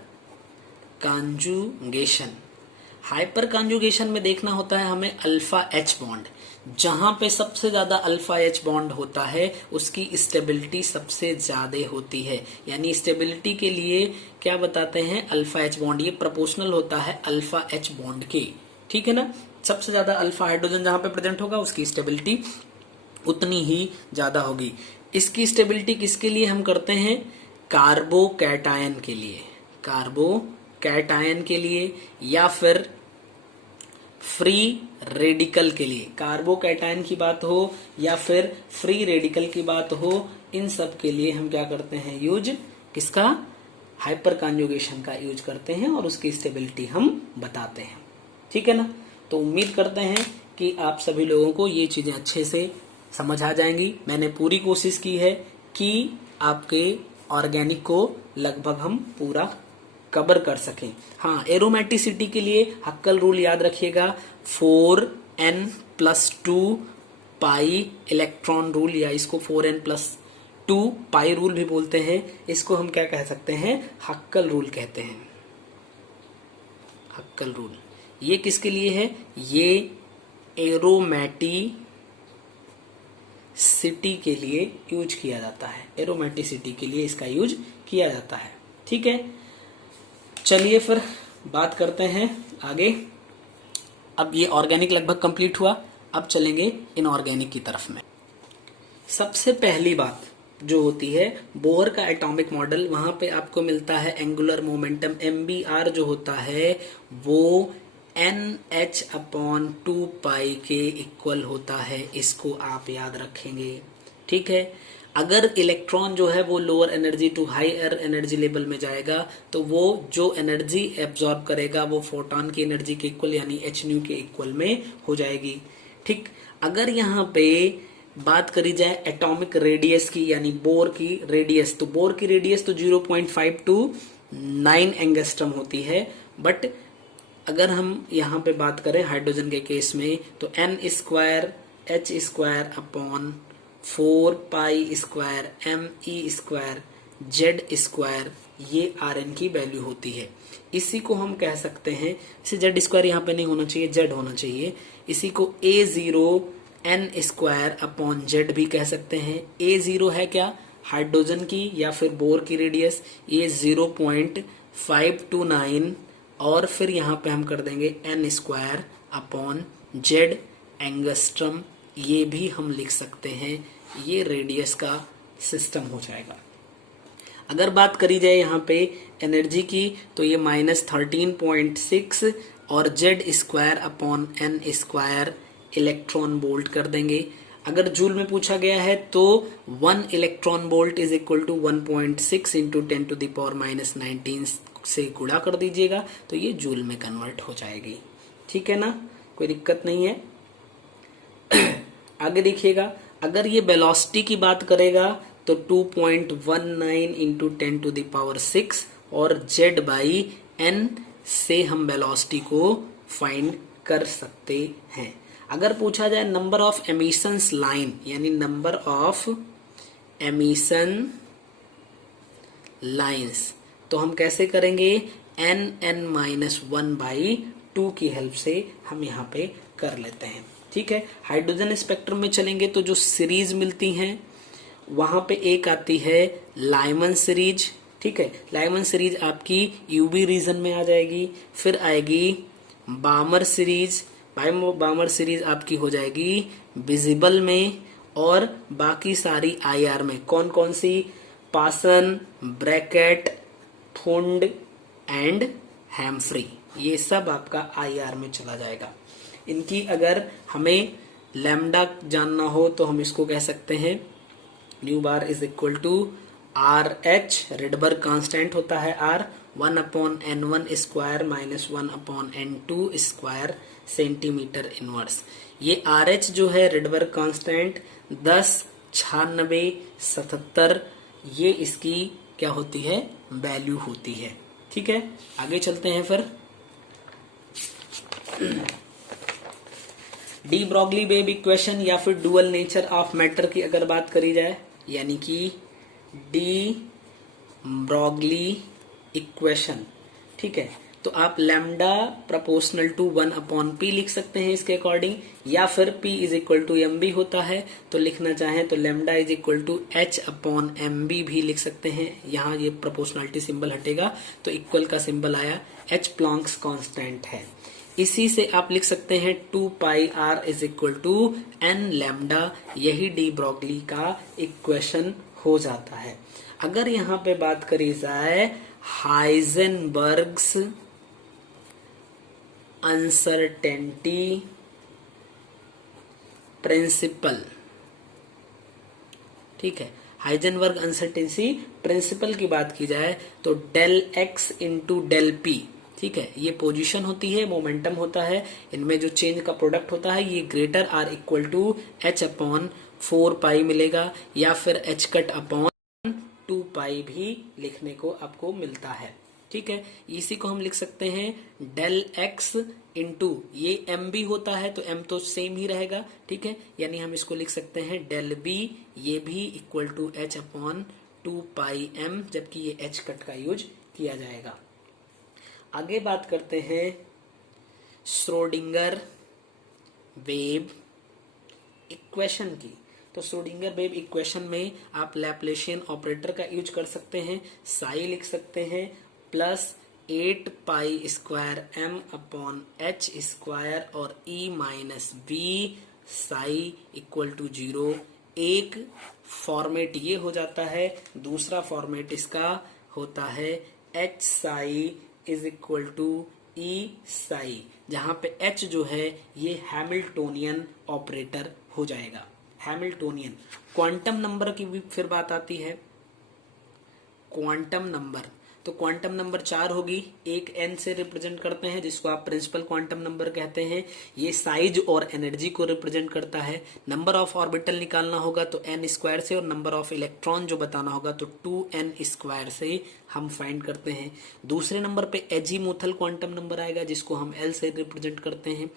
कॉन्जुगेशन, हाइपर कॉन्जुगेशन में देखना होता है हमें अल्फा एच बॉन्ड। जहां पे सबसे ज्यादा अल्फा एच बॉन्ड होता है उसकी स्टेबिलिटी सबसे ज्यादा होती है। यानी स्टेबिलिटी के लिए क्या बताते हैं, अल्फा एच बॉन्ड ये प्रोपोर्शनल होता है अल्फा एच बॉन्ड के। ठीक है ना, सबसे ज्यादा अल्फा हाइड्रोजन जहां पे प्रेजेंट होगा उसकी स्टेबिलिटी उतनी ही ज्यादा होगी। इसकी स्टेबिलिटी किसके लिए हम करते हैं, कार्बोकैटायन के लिए, कार्बोकैटायन के लिए या फिर फ्री रेडिकल के लिए। कार्बोकैटायन की बात हो या फिर फ्री रेडिकल की बात हो, इन सब के लिए हम क्या करते हैं, यूज किसका, हाइपर कॉन्जुगेशन का यूज करते हैं और उसकी स्टेबिलिटी हम बताते हैं। ठीक है ना, तो उम्मीद करते हैं कि आप सभी लोगों को ये चीजें अच्छे से समझ आ जाएंगी। मैंने पूरी कोशिश की है कि आपके ऑर्गेनिक को लगभग हम पूरा कवर कर सकें। हाँ, एरोमेटिसिटी के लिए हक्कल रूल याद रखिएगा, 4n+2 पाई इलेक्ट्रॉन रूल, या इसको 4n+2 पाई रूल भी बोलते हैं। इसको हम क्या कह सकते हैं, हक्कल रूल कहते हैं। हक्कल रूल ये किसके लिए है, ये एरोमेटिसिटी के लिए यूज किया जाता है। एरोमेटिसिटी के लिए इसका यूज किया जाता है। ठीक है, चलिए फिर बात करते हैं आगे। अब ये ऑर्गेनिक लगभग कंप्लीट हुआ, अब चलेंगे इनऑर्गेनिक की तरफ में। सबसे पहली बात जो होती है बोहर का एटॉमिक मॉडल, वहां पे आपको मिलता है एंगुलर मोमेंटम, MBR जो होता है वो NH/2 पाई के इक्वल होता है। इसको आप याद रखेंगे। ठीक है, अगर इलेक्ट्रॉन जो है वो lower energy to higher energy level में जाएगा तो वो जो एनर्जी एब्जॉर्ब करेगा वो फोटॉन की एनर्जी के इक्वल यानी hν के इक्वल में हो जाएगी। ठीक, अगर यहाँ पे बात करी जाए एटॉमिक रेडियस की यानी बोर की रेडियस, तो बोर की रेडियस तो 0.529 एंगस्ट्रम होती है। बट अगर हम यहाँ पे बात करें हाइड्रोजन के केस में तो n²h²/4 पाई² me² z² ये Rn की वैल्यू होती है। इसी को हम कह सकते हैं, इसे z² यहाँ पे नहीं होना चाहिए, z होना चाहिए। इसी को A0n² z भी कह सकते हैं। A0 है क्या, हाइड्रोजन की या फिर बोर की रेडियस, ये 0.529 और फिर यहाँ पे हम कर देंगे n²/z एंगस्ट्रम, ये भी हम लिख सकते हैं। ये रेडियस का सिस्टम हो जाएगा। अगर बात करी जाए यहाँ पे एनर्जी की तो ये -13.6 और z²/n² इलेक्ट्रॉन वोल्ट कर देंगे। अगर जूल में पूछा गया है तो 1 electron volt is equal to 1.6 into 10⁻⁻19 से गुणा कर दीजिएगा तो ये जूल में कन्वर्ट हो जाएगी। ठीक है ना, कोई दिक्कत नहीं है। आगे देखिएगा, अगर ये वेलोसिटी की बात करेगा तो 2.19 इंटू 10⁻6 और z/n से हम वेलोसिटी को फाइंड कर सकते हैं। अगर पूछा जाए नंबर ऑफ एमिशंस लाइन यानी नंबर ऑफ एमिशन लाइंस, तो हम कैसे करेंगे, n(n-1/2) की हेल्प से हम यहाँ पे कर लेते हैं। ठीक है, हाइड्रोजन स्पेक्ट्रम में चलेंगे तो जो सीरीज मिलती हैं वहां पे एक आती है लाइमन सीरीज। ठीक है, लाइमन सीरीज आपकी यूवी रीजन में आ जाएगी। फिर आएगी बामर सीरीज, बामर सीरीज आपकी हो जाएगी विजिबल में, और बाकी सारी IR में। कौन कौन सी, पासन, ब्रैकेट, थुंड एंड हैम्फ्री, ये सब आपका IR में चला जाएगा। इनकी अगर हमें लैम्डा जानना हो तो हम इसको कह सकते हैं, nu bar is equal to R H Rydberg constant होता है R 1/n1 square minus 1/n2 square centimetre inverse. ये आर एच जो है रिडबर्ग कांस्टेंट 10, 96, 77 ये इसकी क्या होती है वैल्यू होती है। ठीक है, आगे चलते हैं फिर। डी ब्रॉगली वेव इक्वेशन या फिर डुअल नेचर ऑफ मैटर की अगर बात करी जाए, यानी कि डी ब्रॉगली इक्वेशन, ठीक है, तो आप लैम्डा प्रोपोर्शनल टू 1/p लिख सकते हैं इसके अकॉर्डिंग, या फिर p is equal to M B होता है तो लिखना चाहें तो lambda is equal to h/mb भी लिख सकते हैं। यहाँ ये प्रोपोर्शनलिटी सिंबल हटेगा तो इक्वल का सिंबल आया, h प्लॉन्क्स कांस्टेंट है। इसी से आप लिख सकते हैं 2πr is equal to n lambda, यही डी ब्रॉगली का इक्वेशन हो जाता है। अगर यहाँ पे बात करी जाए हाइजेनबर्ग्स अनसर्टेनिटी प्रिंसिपल, ठीक है, हाइजेनबर्ग अनसर्टेनिटी प्रिंसिपल की बात की जाए तो del X into del P, ठीक है, ये पोजीशन होती है, मोमेंटम होता है, इनमें जो चेंज का प्रोडक्ट होता है ये greater or equal to h/4π मिलेगा, या फिर h कट अपॉन 2π भी लिखने को आपको मिलता है। ठीक है, इसी को हम लिख सकते हैं डेल एक्स इंटू, ये एम बी होता है तो एम तो सेम ही रहेगा, ठीक है, यानी हम इसको लिख सकते हैं डेल बी, ये भी इक्वल टू h/2πm, जबकि ये h कट का यूज किया जाएगा। आगे बात करते हैं श्रोडिंगर वेव इक्वेशन की। तो श्रोडिंगर वेव इक्वेशन में आप लैप्लेशियन ऑपरेटर का यूज कर सकते हैं, साई लिख सकते हैं प्लस 8π² m/h² और e minus B psi equal to 0। एक फॉर्मेट ये हो जाता है, दूसरा फॉर्मेट इसका होता है h psi is equal to E psi, जहां पे h जो है ये हैमिल्टोनियन ऑपरेटर हो जाएगा। हैमिल्टोनियन क्वांटम नंबर की भी फिर बात आती है, क्वांटम नंबर, तो क्वांटम नंबर 4 होगी, एक n से रिप्रेजेंट करते हैं जिसको आप प्रिंसिपल क्वांटम नंबर कहते हैं, ये साइज और एनर्जी को रिप्रेजेंट करता है। नंबर ऑफ ऑर्बिटल निकालना होगा तो n² से, और नंबर ऑफ इलेक्ट्रॉन जो बताना होगा तो 2n² से हम फाइंड करते हैं। दूसरे नंबर पे एजीमुथल क्वांटम नंबर आएगा जिसको हम l से रिप्रेजेंट करते हैं।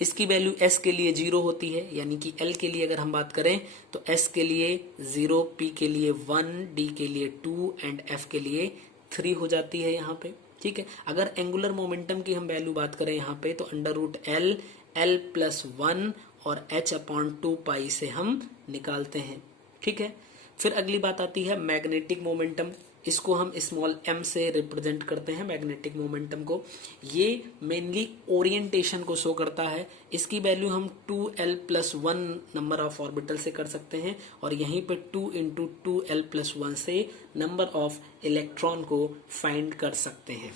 इसकी वैल्यू s के लिए 0 होती है, यानी कि l के लिए अगर हम बात करें तो s के लिए 0, p के लिए 1, d के लिए 2 एंड f के लिए 3 हो जाती है यहाँ पे। ठीक है, अगर एंगुलर मोमेंटम की हम वैल्यू बात करें यहाँ पे तो √L, l+1 और h/2π से हम निकालते हैं। ठीक है, फिर अगली बात आती है मैग्नेटिक मोमेंटम, इसको हम स्मॉल m से रिप्रेजेंट करते हैं मैग्नेटिक मोमेंटम को। ये मेनली ओरिएंटेशन को शो करता है, इसकी वैल्यू हम 2l+1 नंबर ऑफ ऑर्बिटल से कर सकते हैं, और यहीं पे 2 × 2l+1 से नंबर ऑफ इलेक्ट्रॉन को फाइंड कर सकते हैं।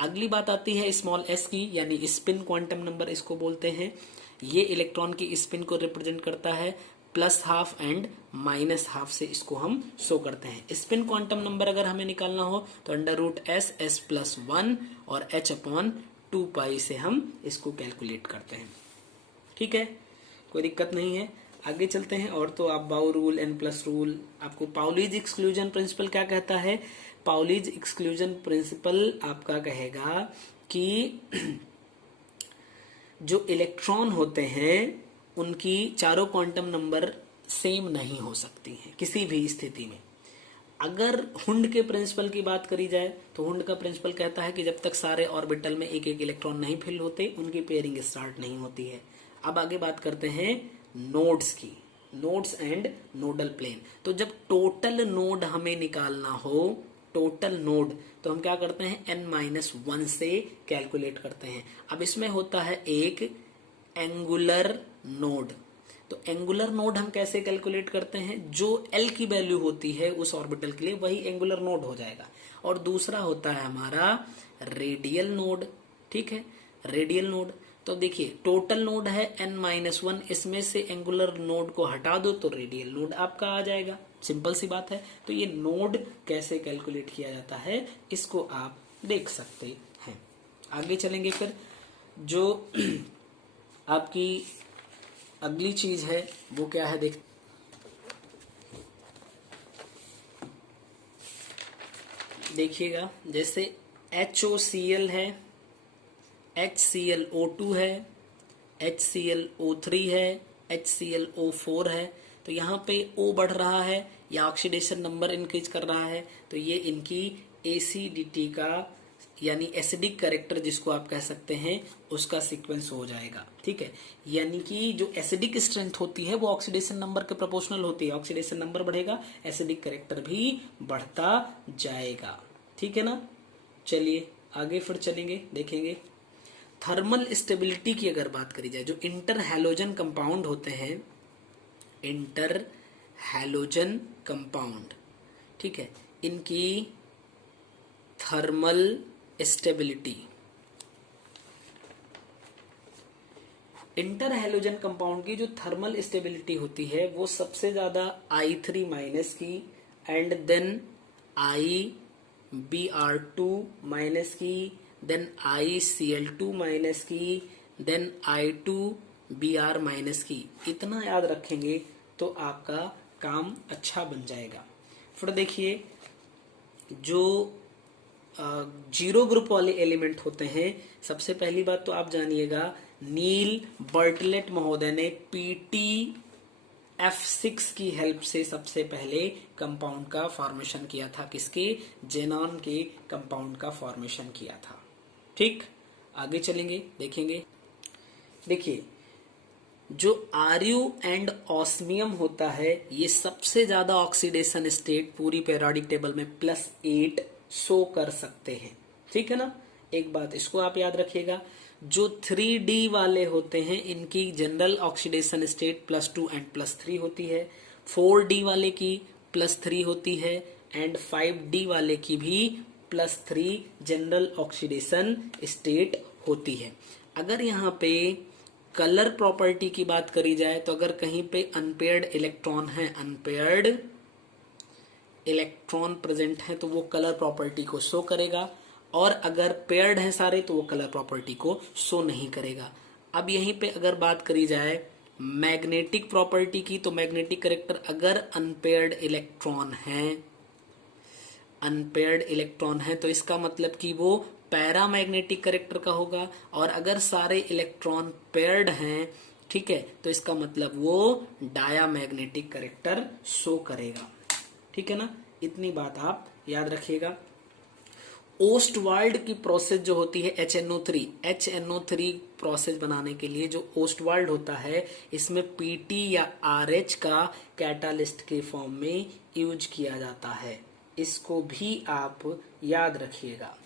अगली बात आती है स्मॉल s की, यानी स्पिन क्वांटम नंबर इसको बोलते हैं। ये इलेक्ट्रॉन की स्पिन को रिप्रेजेंट करता है, +½ एंड -½ से इसको हम शो करते हैं। स्पिन क्वांटम नंबर अगर हमें निकालना हो तो √s, s+1 और h/2π से हम इसको कैलकुलेट करते हैं। ठीक है, कोई दिक्कत नहीं है, आगे चलते हैं। और तो आप बाउ रूल, n+ रूल, आपको पाउलीज एक्सक्लूजन प्रिंसिपल क्या कहता है? पाउलीज एक्सक्लूजन प्रिंसिपल आपका कहेगा कि जो इलेक्ट्रॉन होते हैं उनकी चारों क्वांटम नंबर सेम नहीं हो सकती हैं किसी भी स्थिति में। अगर हुंड के प्रिंसिपल की बात करी जाए तो हुंड का प्रिंसिपल कहता है कि जब तक सारे ऑर्बिटल में एक एक इलेक्ट्रॉन नहीं फिल होते उनकी पेयरिंग स्टार्ट नहीं होती है। अब आगे बात करते हैं नोड्स की, नोड्स एंड नोडल प्लेन। तो जब टोटल नोड हमें निकालना हो, टोटल नोड, तो हम क्या करते हैं n-1 से कैलकुलेट करते हैं। अब इसमें होता है एक एंगुलर नोड, तो एंगुलर नोड हम कैसे कैलकुलेट करते हैं? जो L की वैल्यू होती है उस ऑर्बिटल के लिए वही एंगुलर नोड हो जाएगा। और दूसरा होता है हमारा रेडियल नोड। ठीक है, रेडियल नोड, तो देखिए टोटल नोड है n-1, इसमें से एंगुलर नोड को हटा दो तो रेडियल नोड आपका आ जाएगा। सिंपल सी बात है। तो ये नोड कैसे कैलकुलेट किया जाता है इसको आप देख सकते हैं। आगे चलेंगे फिर जो आपकी अगली चीज है वो क्या है देखिएगा, जैसे HOCl है, HClO2 है, HClO3 है, HClO4 है। तो यहाँ पे O बढ़ रहा है या ऑक्सीडेशन नंबर इंक्रीज कर रहा है, तो ये इनकी एसिडिटी का यानी एसिडिक कैरेक्टर जिसको आप कह सकते हैं उसका सीक्वेंस हो जाएगा। ठीक है, यानी कि जो एसिडिक स्ट्रेंथ होती है वो ऑक्सीडेशन नंबर के प्रोपोर्शनल होती है। ऑक्सीडेशन नंबर बढ़ेगा, एसिडिक कैरेक्टर भी बढ़ता जाएगा। ठीक है ना। चलिए आगे फिर चलेंगे, देखेंगे थर्मल स्टेबिलिटी की अगर बात करी जाए, जो इंटर हैलोजन कंपाउंड होते हैं, इंटर हैलोजन कंपाउंड, ठीक है, इनकी thermal stability, inter halogen compound की जो थर्मल स्टेबिलिटी होती है वो सबसे ज्यादा I3 माइनस की एंड देन IBr2 माइनस की, देन ICl2 माइनस की, देन I2Br माइनस की। इतना याद रखेंगे तो आपका काम अच्छा बन जाएगा। फिर देखिए जो जीरो ग्रुप वाले एलिमेंट होते हैं, सबसे पहली बात तो आप जानिएगा नील बर्टलेट महोदय ने PTF6 की हेल्प से सबसे पहले कंपाउंड का फॉर्मेशन किया था। किसके? जेनॉन के कंपाउंड का फॉर्मेशन किया था। ठीक, आगे चलेंगे, देखेंगे। देखिए जो आर्यू एंड ऑस्मियम होता है ये सबसे ज्यादा ऑक्सीडेशन स्टेट पूरी पेरियोडिक टेबल में +8 शो कर सकते हैं। ठीक है ना। एक बात इसको आप याद रखिएगा, जो 3D वाले होते हैं इनकी जनरल ऑक्सीडेशन स्टेट +2 एंड +3 होती है, 4D वाले की +3 होती है एंड 5D वाले की भी +3 जनरल ऑक्सीडेशन स्टेट होती है। अगर यहाँ पे कलर प्रॉपर्टी की बात करी जाए तो अगर कहीं पे अनपेयर्ड इलेक्ट्रॉन है, अनपेयर्ड इलेक्ट्रॉन प्रेजेंट है तो वो कलर प्रॉपर्टी को शो करेगा, और अगर पेयर्ड है सारे तो वो कलर प्रॉपर्टी को शो नहीं करेगा। अब यहीं पे अगर बात करी जाए मैग्नेटिक प्रॉपर्टी की, तो मैग्नेटिक कैरेक्टर अगर अनपेयर्ड इलेक्ट्रॉन है तो इसका मतलब कि वो पैरामैग्नेटिक कैरेक्टर का होगा, और अगर सारे इलेक्ट्रॉन पेयर्ड हैं, ठीक है, तो इसका मतलब वो डायामैग्नेटिक कैरेक्टर शो करेगा। ठीक है ना, इतनी बात आप याद रखिएगा। ओस्टवाल्ड की प्रोसेस जो होती है HNO3 प्रोसेस बनाने के लिए जो ओस्टवाल्ड होता है इसमें PT या RH का कैटालिस्ट के फॉर्म में यूज किया जाता है। इसको भी आप याद रखिएगा।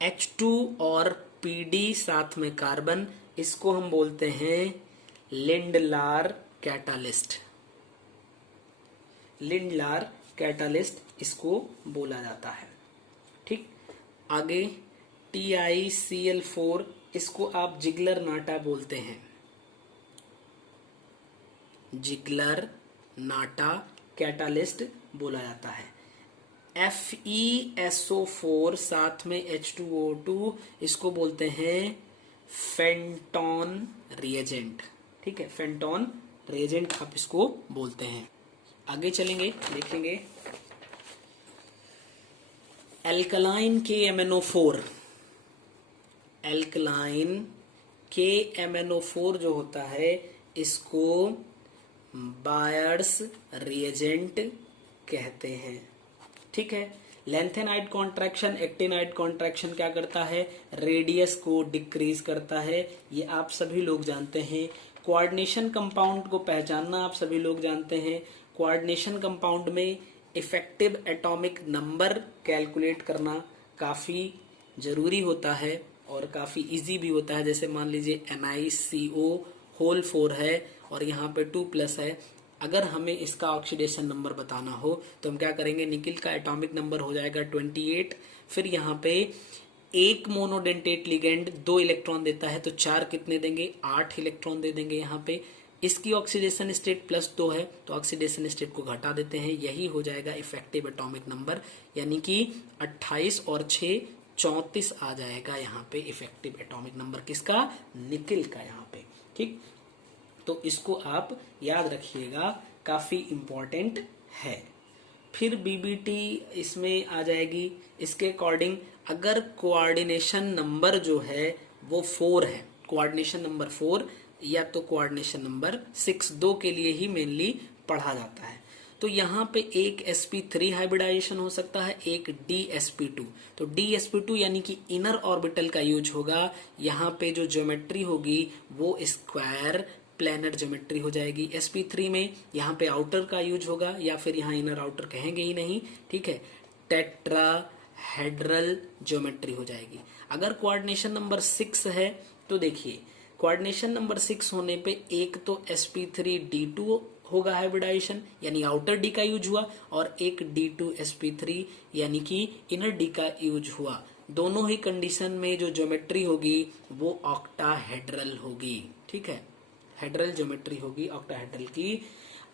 H2 और PD साथ में कार्बन, इसको हम बोलते हैं लिंडलार कैटालिस्ट इसको बोला जाता है। ठीक, आगे TiCl4 इसको आप जिगलर नाटा बोलते हैं, जिगलर नाटा कैटालिस्ट बोला जाता है। FeSO4 साथ में H2O2 इसको बोलते हैं फेंटॉन रिएजेंट। ठीक है, फेंटॉन रिएजेंट आप इसको बोलते हैं। आगे चलेंगे, देखेंगे एल्कलाइन KMNO4 जो होता है इसको बायर्स रिएजेंट कहते हैं। ठीक है, लेंथेनाइड कॉन्ट्रैक्शन, एक्टिनाइड कॉन्ट्रैक्शन क्या करता है? रेडियस को डिक्रीज करता है, ये आप सभी लोग जानते हैं। कोऑर्डिनेशन कंपाउंड को पहचानना आप सभी लोग जानते हैं। कोऑर्डिनेशन कंपाउंड में इफेक्टिव एटॉमिक नंबर कैलकुलेट करना काफी जरूरी होता है और काफी इजी भी होता है। जैसे मान लीजिए NiCO4 है और यहाँ पे 2+ है, अगर हमें इसका ऑक्सीडेशन नंबर बताना हो तो हम क्या करेंगे, निकिल का एटॉमिक नंबर हो जाएगा 28, फिर यहाँ पे एक मोनोडेंटेट लिगेंड 2 इलेक्ट्रॉन देता है तो 4 कितने देंगे, 8 इलेक्ट्रॉन दे देंगे यहाँ पे। इसकी ऑक्सीडेशन स्टेट +2 है, तो ऑक्सीडेशन स्टेट को घटा देते हैं, यही हो जाएगा इफेक्टिव एटॉमिक नंबर, यानी कि 28 और 6 34 आ जाएगा यहाँ पे इफेक्टिव एटॉमिक नंबर किसका, निकिल का यहाँ पे। ठीक, तो इसको आप याद रखिएगा, काफी इंपॉर्टेंट है। फिर बीबीटी इसमें आ जाएगी। इसके अकॉर्डिंग अगर कोऑर्डिनेशन नंबर जो है वो 4 है, कोऑर्डिनेशन नंबर 4 या तो कोऑर्डिनेशन नंबर 6, 2 के लिए ही मेनली पढ़ा जाता है। तो यहाँ पे एक sp3 हाइब्रिडाइजेशन हो सकता है, एक dsp2। तो dsp2 यानी कि इनर ऑर्बिटल का यूज होगा। यहाँ पे जो ज्योमेट्री होगी वो स्क्वायर प्लेनर ज्योमेट्री हो जाएगी। sp3 में यहाँ पे आउटर का यूज होगा, या फिर यहाँ इनर आउटर कहेंगे ही नहीं, ठीक है, टेट्राहेड्रल ज्योमेट्री हो जाएगी। अगर कोऑर्डिनेशन नंबर 6 है तो देखिए, कोऑर्डिनेशन नंबर 6 होने पे एक तो sp3d2 होगा हाइब्रिडाइजेशन, यानी आउटर डी का यूज हुआ, और एक d2sp3 यानी कि इनर डी का यूज हुआ। दोनों ही कंडीशन में जो ज्योमेट्री होगी वो ऑक्टाहेड्रल होगी। ठीक है, हेड्रल ज्योमेट्री होगी ऑक्टाहेड्रल की।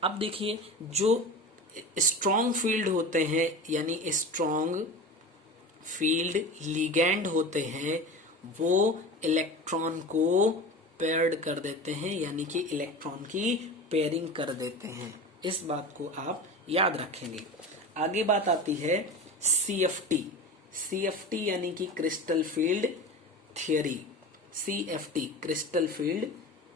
अब देखिए, जो स्ट्रॉन्ग फील्ड होते हैं, यानी स्ट्रॉन्ग फील्ड लिगैंड होते हैं, वो इलेक्ट्रॉन को पेयर्ड कर देते हैं, यानी कि इलेक्ट्रॉन की पेयरिंग कर देते हैं। इस बात को आप याद रखेंगे। आगे बात आती है CFT। CFT यानी कि crystal field theory. CFT crystal field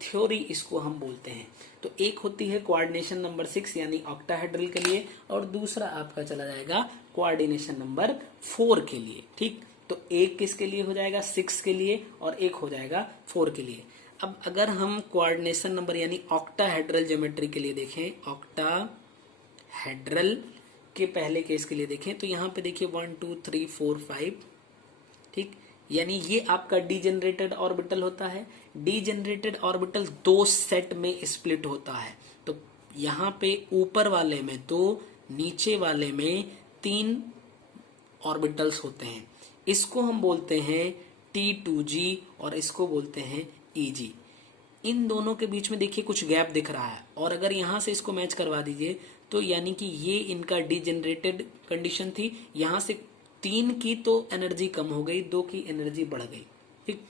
theory इसको हम बोलते हैं। तो एक होती है कोऑर्डिनेशन नंबर 6 यानी ऑक्टाहेड्रल के लिए, और दूसरा आपका चला जाएगा कोऑर्डिनेशन नंबर 4 के लिए। ठीक, तो एक किसके लिए हो जाएगा, 6 के लिए, और एक हो जाएगा 4 के लिए। अब अगर हम कोऑर्डिनेशन नंबर यानी ऑक्टाहेड्रल ज्योमेट्री के लिए देखें, ऑक्टाहेड्रल के पहले केस के लिए देखें, तो यहाँ पे देखिए 1 2 3 4 5, ठीक, यानी ये आपका डीजेनरेटेड ऑर्बिटल होता है। डीजेनरेटेड ऑर्बिटल 2 सेट में स्प्लिट होता है। तो यहाँ पे ऊपर वाले में 2, नीचे वाले में 3 ऑर्बिटल्स होते हैं। इसको हम बोलते हैं T2G और इसको बोलते हैं EG। इन दोनों के बीच में देखिए कुछ गैप दिख रहा है, और अगर यहां से इसको मैच करवा दीजिए तो यानी कि ये इनका डीजेनरेटेड कंडीशन थी। यहां से 3 की तो एनर्जी कम हो गई, 2 की एनर्जी बढ़ गई। ठीक,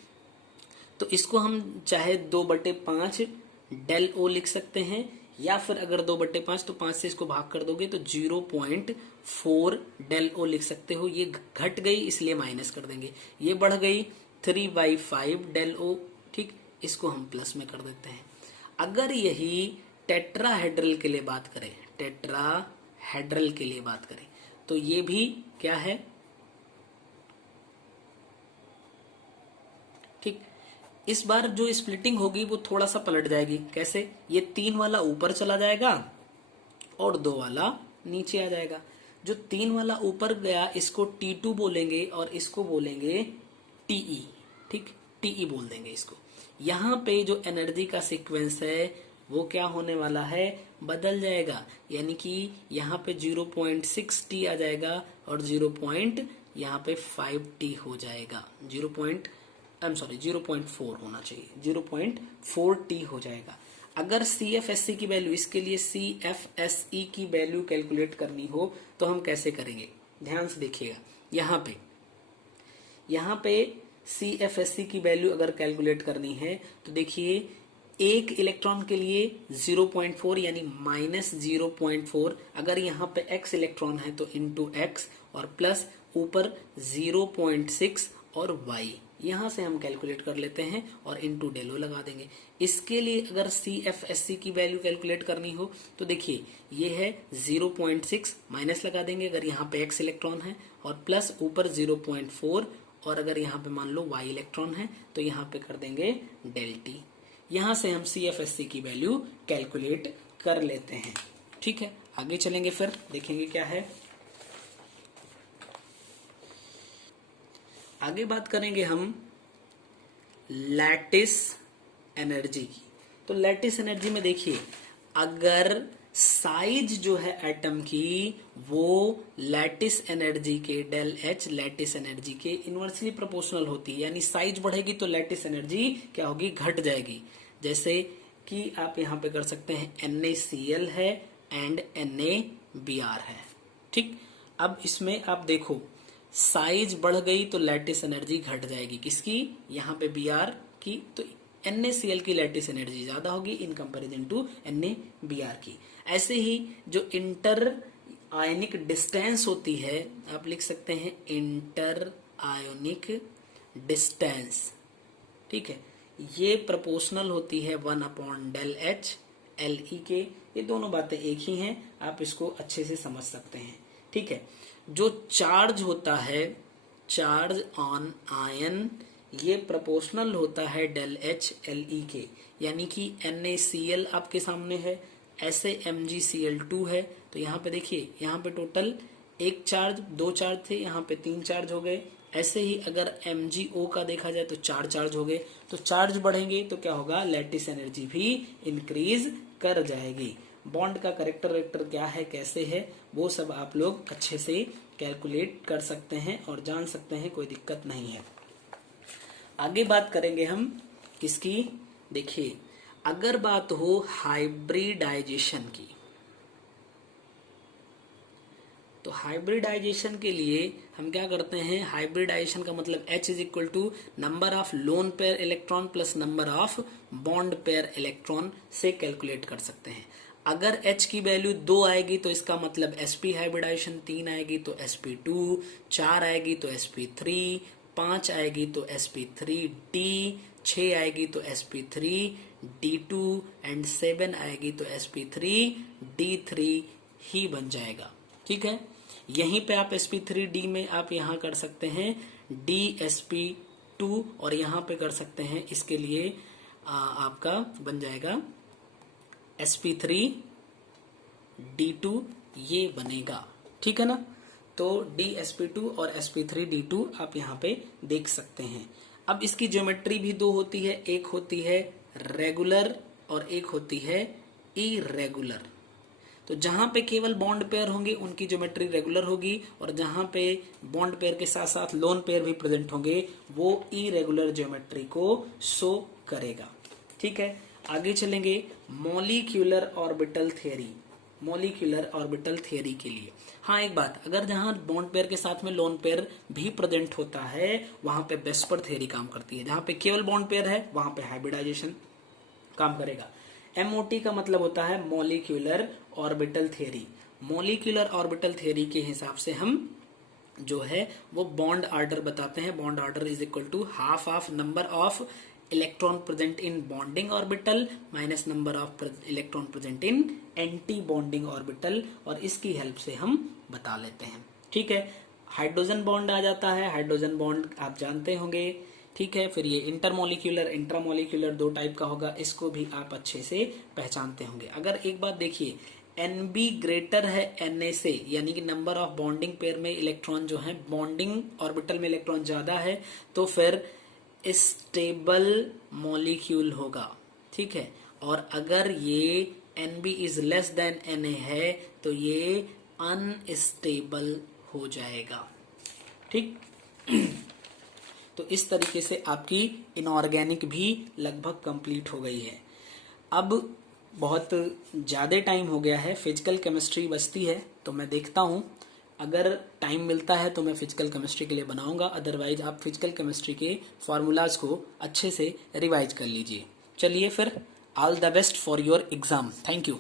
तो इसको हम चाहे 2/5 डेल ओ लिख सकते हैं, या फिर अगर 2/5 तो 5 से इसको भाग कर दोगे तो 0.4 डेल ओ लिख सकते हो। ये घट गई इसलिए माइनस कर देंगे, ये बढ़ गई 3/5 डेल ओ। ठीक, इसको हम प्लस में कर देते हैं। अगर यही टेट्राहेड्रल के लिए बात करें, टेट्राहेड्रल के लिए बात करें, तो ये भी क्या है, ठीक, इस बार जो स्प्लिटिंग होगी वो थोड़ा सा पलट जाएगी। कैसे, ये 3 वाला ऊपर चला जाएगा और 2 वाला नीचे आ जाएगा। जो 3 वाला ऊपर गया इसको T2 बोलेंगे और इसको बोलेंगे TE। ठीक, TE बोल देंगे इसको। यहाँ पे जो एनर्जी का सीक्वेंस है वो क्या होने वाला है, बदल जाएगा, यानी कि यहाँ पे 0.6T आ जाएगा और 0.5T हो जाएगा। 0.4 होना चाहिए, 0.4T हो जाएगा। अगर CFSE की वैल्यू, इसके लिए CFSE की वैल्यू कैलकुलेट करनी हो तो हम कैसे करेंगे, ध्यान से देखिएगा। यहाँ पे CFSE की वैल्यू अगर कैलकुलेट करनी है तो देखिए, एक इलेक्ट्रॉन के लिए 0.4 यानी -0.4। अगर यहाँ पे x इलेक्ट्रॉन है तो इंटू x, और प्लस ऊपर 0.6 और y, यहाँ से हम कैलकुलेट कर लेते हैं और इंटू डेलो लगा देंगे। इसके लिए अगर CFSE की वैल्यू कैलकुलेट करनी हो तो देखिए, ये है 0.6, माइनस लगा देंगे अगर यहाँ पे x इलेक्ट्रॉन है, और प्लस ऊपर 0.4, और अगर यहाँ पे मान लो y इलेक्ट्रॉन है तो यहाँ पे कर देंगे डेल टी। यहां से हम CFSE की वैल्यू कैलकुलेट कर लेते हैं। ठीक है, आगे चलेंगे, फिर देखेंगे क्या है। आगे बात करेंगे हम लैटिस एनर्जी की। तो लैटिस एनर्जी में देखिए, अगर साइज जो है एटम की वो लैटिस एनर्जी के डेल H लैटिस एनर्जी के इनवर्सली प्रोपोर्शनल होती है, यानी साइज बढ़ेगी तो लैटिस एनर्जी क्या होगी, घट जाएगी। जैसे कि आप यहाँ पे कर सकते हैं NaCl है एंड NaBr है। ठीक, अब इसमें आप देखो साइज बढ़ गई तो लैटिस एनर्जी घट जाएगी, किसकी, यहाँ पे Br की, तो NaCl की लैटिस एनर्जी ज्यादा होगी इन कंपैरिजन टू NaBr की। ऐसे ही जो इंटर आयनिक डिस्टेंस होती है, आप लिख सकते हैं इंटर आयोनिक डिस्टेंस, ठीक है, ये प्रोपोर्शनल होती है 1/del H Le के। ये दोनों बातें एक ही हैं, आप इसको अच्छे से समझ सकते हैं। ठीक है, जो चार्ज होता है, चार्ज ऑन आयन, ये प्रोपोर्शनल होता है del H Le के, यानी कि NaCl आपके सामने है, ऐसे MgCl2 है, तो यहाँ पे देखिए, यहाँ पे टोटल एक चार्ज, दो चार्ज थे, यहाँ पे 3 चार्ज हो गए। ऐसे ही अगर MgO का देखा जाए तो 4 चार्ज हो गए। तो चार्ज बढ़ेंगे तो क्या होगा, लैटिस एनर्जी भी इंक्रीज कर जाएगी। बॉन्ड का करेक्टर वेक्टर क्या है, कैसे है, वो सब आप लोग अच्छे से कैलकुलेट कर सकते हैं और जान सकते हैं, कोई दिक्कत नहीं है। आगे बात करेंगे हम किसकी, देखिए अगर बात हो हाइब्रिडाइजेशन की, तो हाइब्रिडाइजेशन के लिए हम क्या करते हैं, हाइब्रिडाइजेशन का मतलब H is equal to number of lone pair electron plus number of bond pair electron से कैलकुलेट कर सकते हैं। अगर H की वैल्यू 2 आएगी तो इसका मतलब sp हाइब्रिडाइजेशन, 3 आएगी तो sp2, 4 आएगी तो sp3, 5 आएगी तो sp3d, 6 आएगी तो sp3d2 एंड 7 आएगी तो sp3d3 ही बन जाएगा। ठीक है, यहीं पे आप sp3d में आप यहाँ कर सकते हैं dsp2 और यहाँ पे कर सकते हैं, इसके लिए आपका बन जाएगा sp3d2, ये बनेगा। ठीक है ना, तो dsp2 और sp3d2 आप यहाँ पे देख सकते हैं। अब इसकी ज्योमेट्री भी दो होती है, एक होती है रेगुलर और एक होती है इरेगुलर। तो जहां पे केवल बॉन्ड पेयर होंगे उनकी ज्योमेट्री रेगुलर होगी, और जहां पे बॉन्ड पेयर के साथ साथ लोन पेयर भी प्रेजेंट होंगे वो इरेगुलर ज्योमेट्री को शो करेगा। ठीक है, आगे चलेंगे molecular orbital theory. Molecular orbital theory के लिए हाँ एक बात, अगर जहां बॉन्ड पेयर के साथ में लोन पेयर भी प्रेजेंट होता है वहां पे वेस्पर थ्योरी काम करती है। जहां पे केवल बॉन्ड पेयर है वहां पे हाइब्रिडाइजेशन काम करेगा। MOT का मतलब होता है molecular orbital theory. Molecular orbital theory के हिसाब से हम जो है वो बॉन्ड ऑर्डर बताते हैं। Bond order is equal to half of number of electron present in bonding orbital minus number of electron present in anti bonding orbital, और इसकी हेल्प से हम बता लेते हैं। ठीक है, हाइड्रोजन बॉन्ड आ जाता है, हाइड्रोजन बॉन्ड आप जानते होंगे। ठीक है, फिर ये इंटरमोलिक्यूलर इंट्रामोलिक्यूलर दो टाइप का होगा, इसको भी आप अच्छे से पहचानते होंगे। अगर एक बात देखिए, NB ग्रेटर है Na से, यानी कि नंबर ऑफ बॉन्डिंग पेयर में इलेक्ट्रॉन जो है बॉन्डिंग ऑर्बिटल में इलेक्ट्रॉन ज्यादा है, तो फिर स्टेबल मॉलिक्यूल होगा। ठीक है, और अगर ये NB is less than Na है तो ये अनस्टेबल हो जाएगा। ठीक तो इस तरीके से आपकी इनऑर्गेनिक भी लगभग कंप्लीट हो गई है। अब बहुत ज़्यादा टाइम हो गया है, फिजिकल केमिस्ट्री बचती है, तो मैं देखता हूँ अगर टाइम मिलता है तो मैं फिजिकल केमिस्ट्री के लिए बनाऊंगा, अदरवाइज आप फिजिकल केमिस्ट्री के फॉर्मूलाज को अच्छे से रिवाइज कर लीजिए। चलिए फिर, all the best for your exam. Thank you.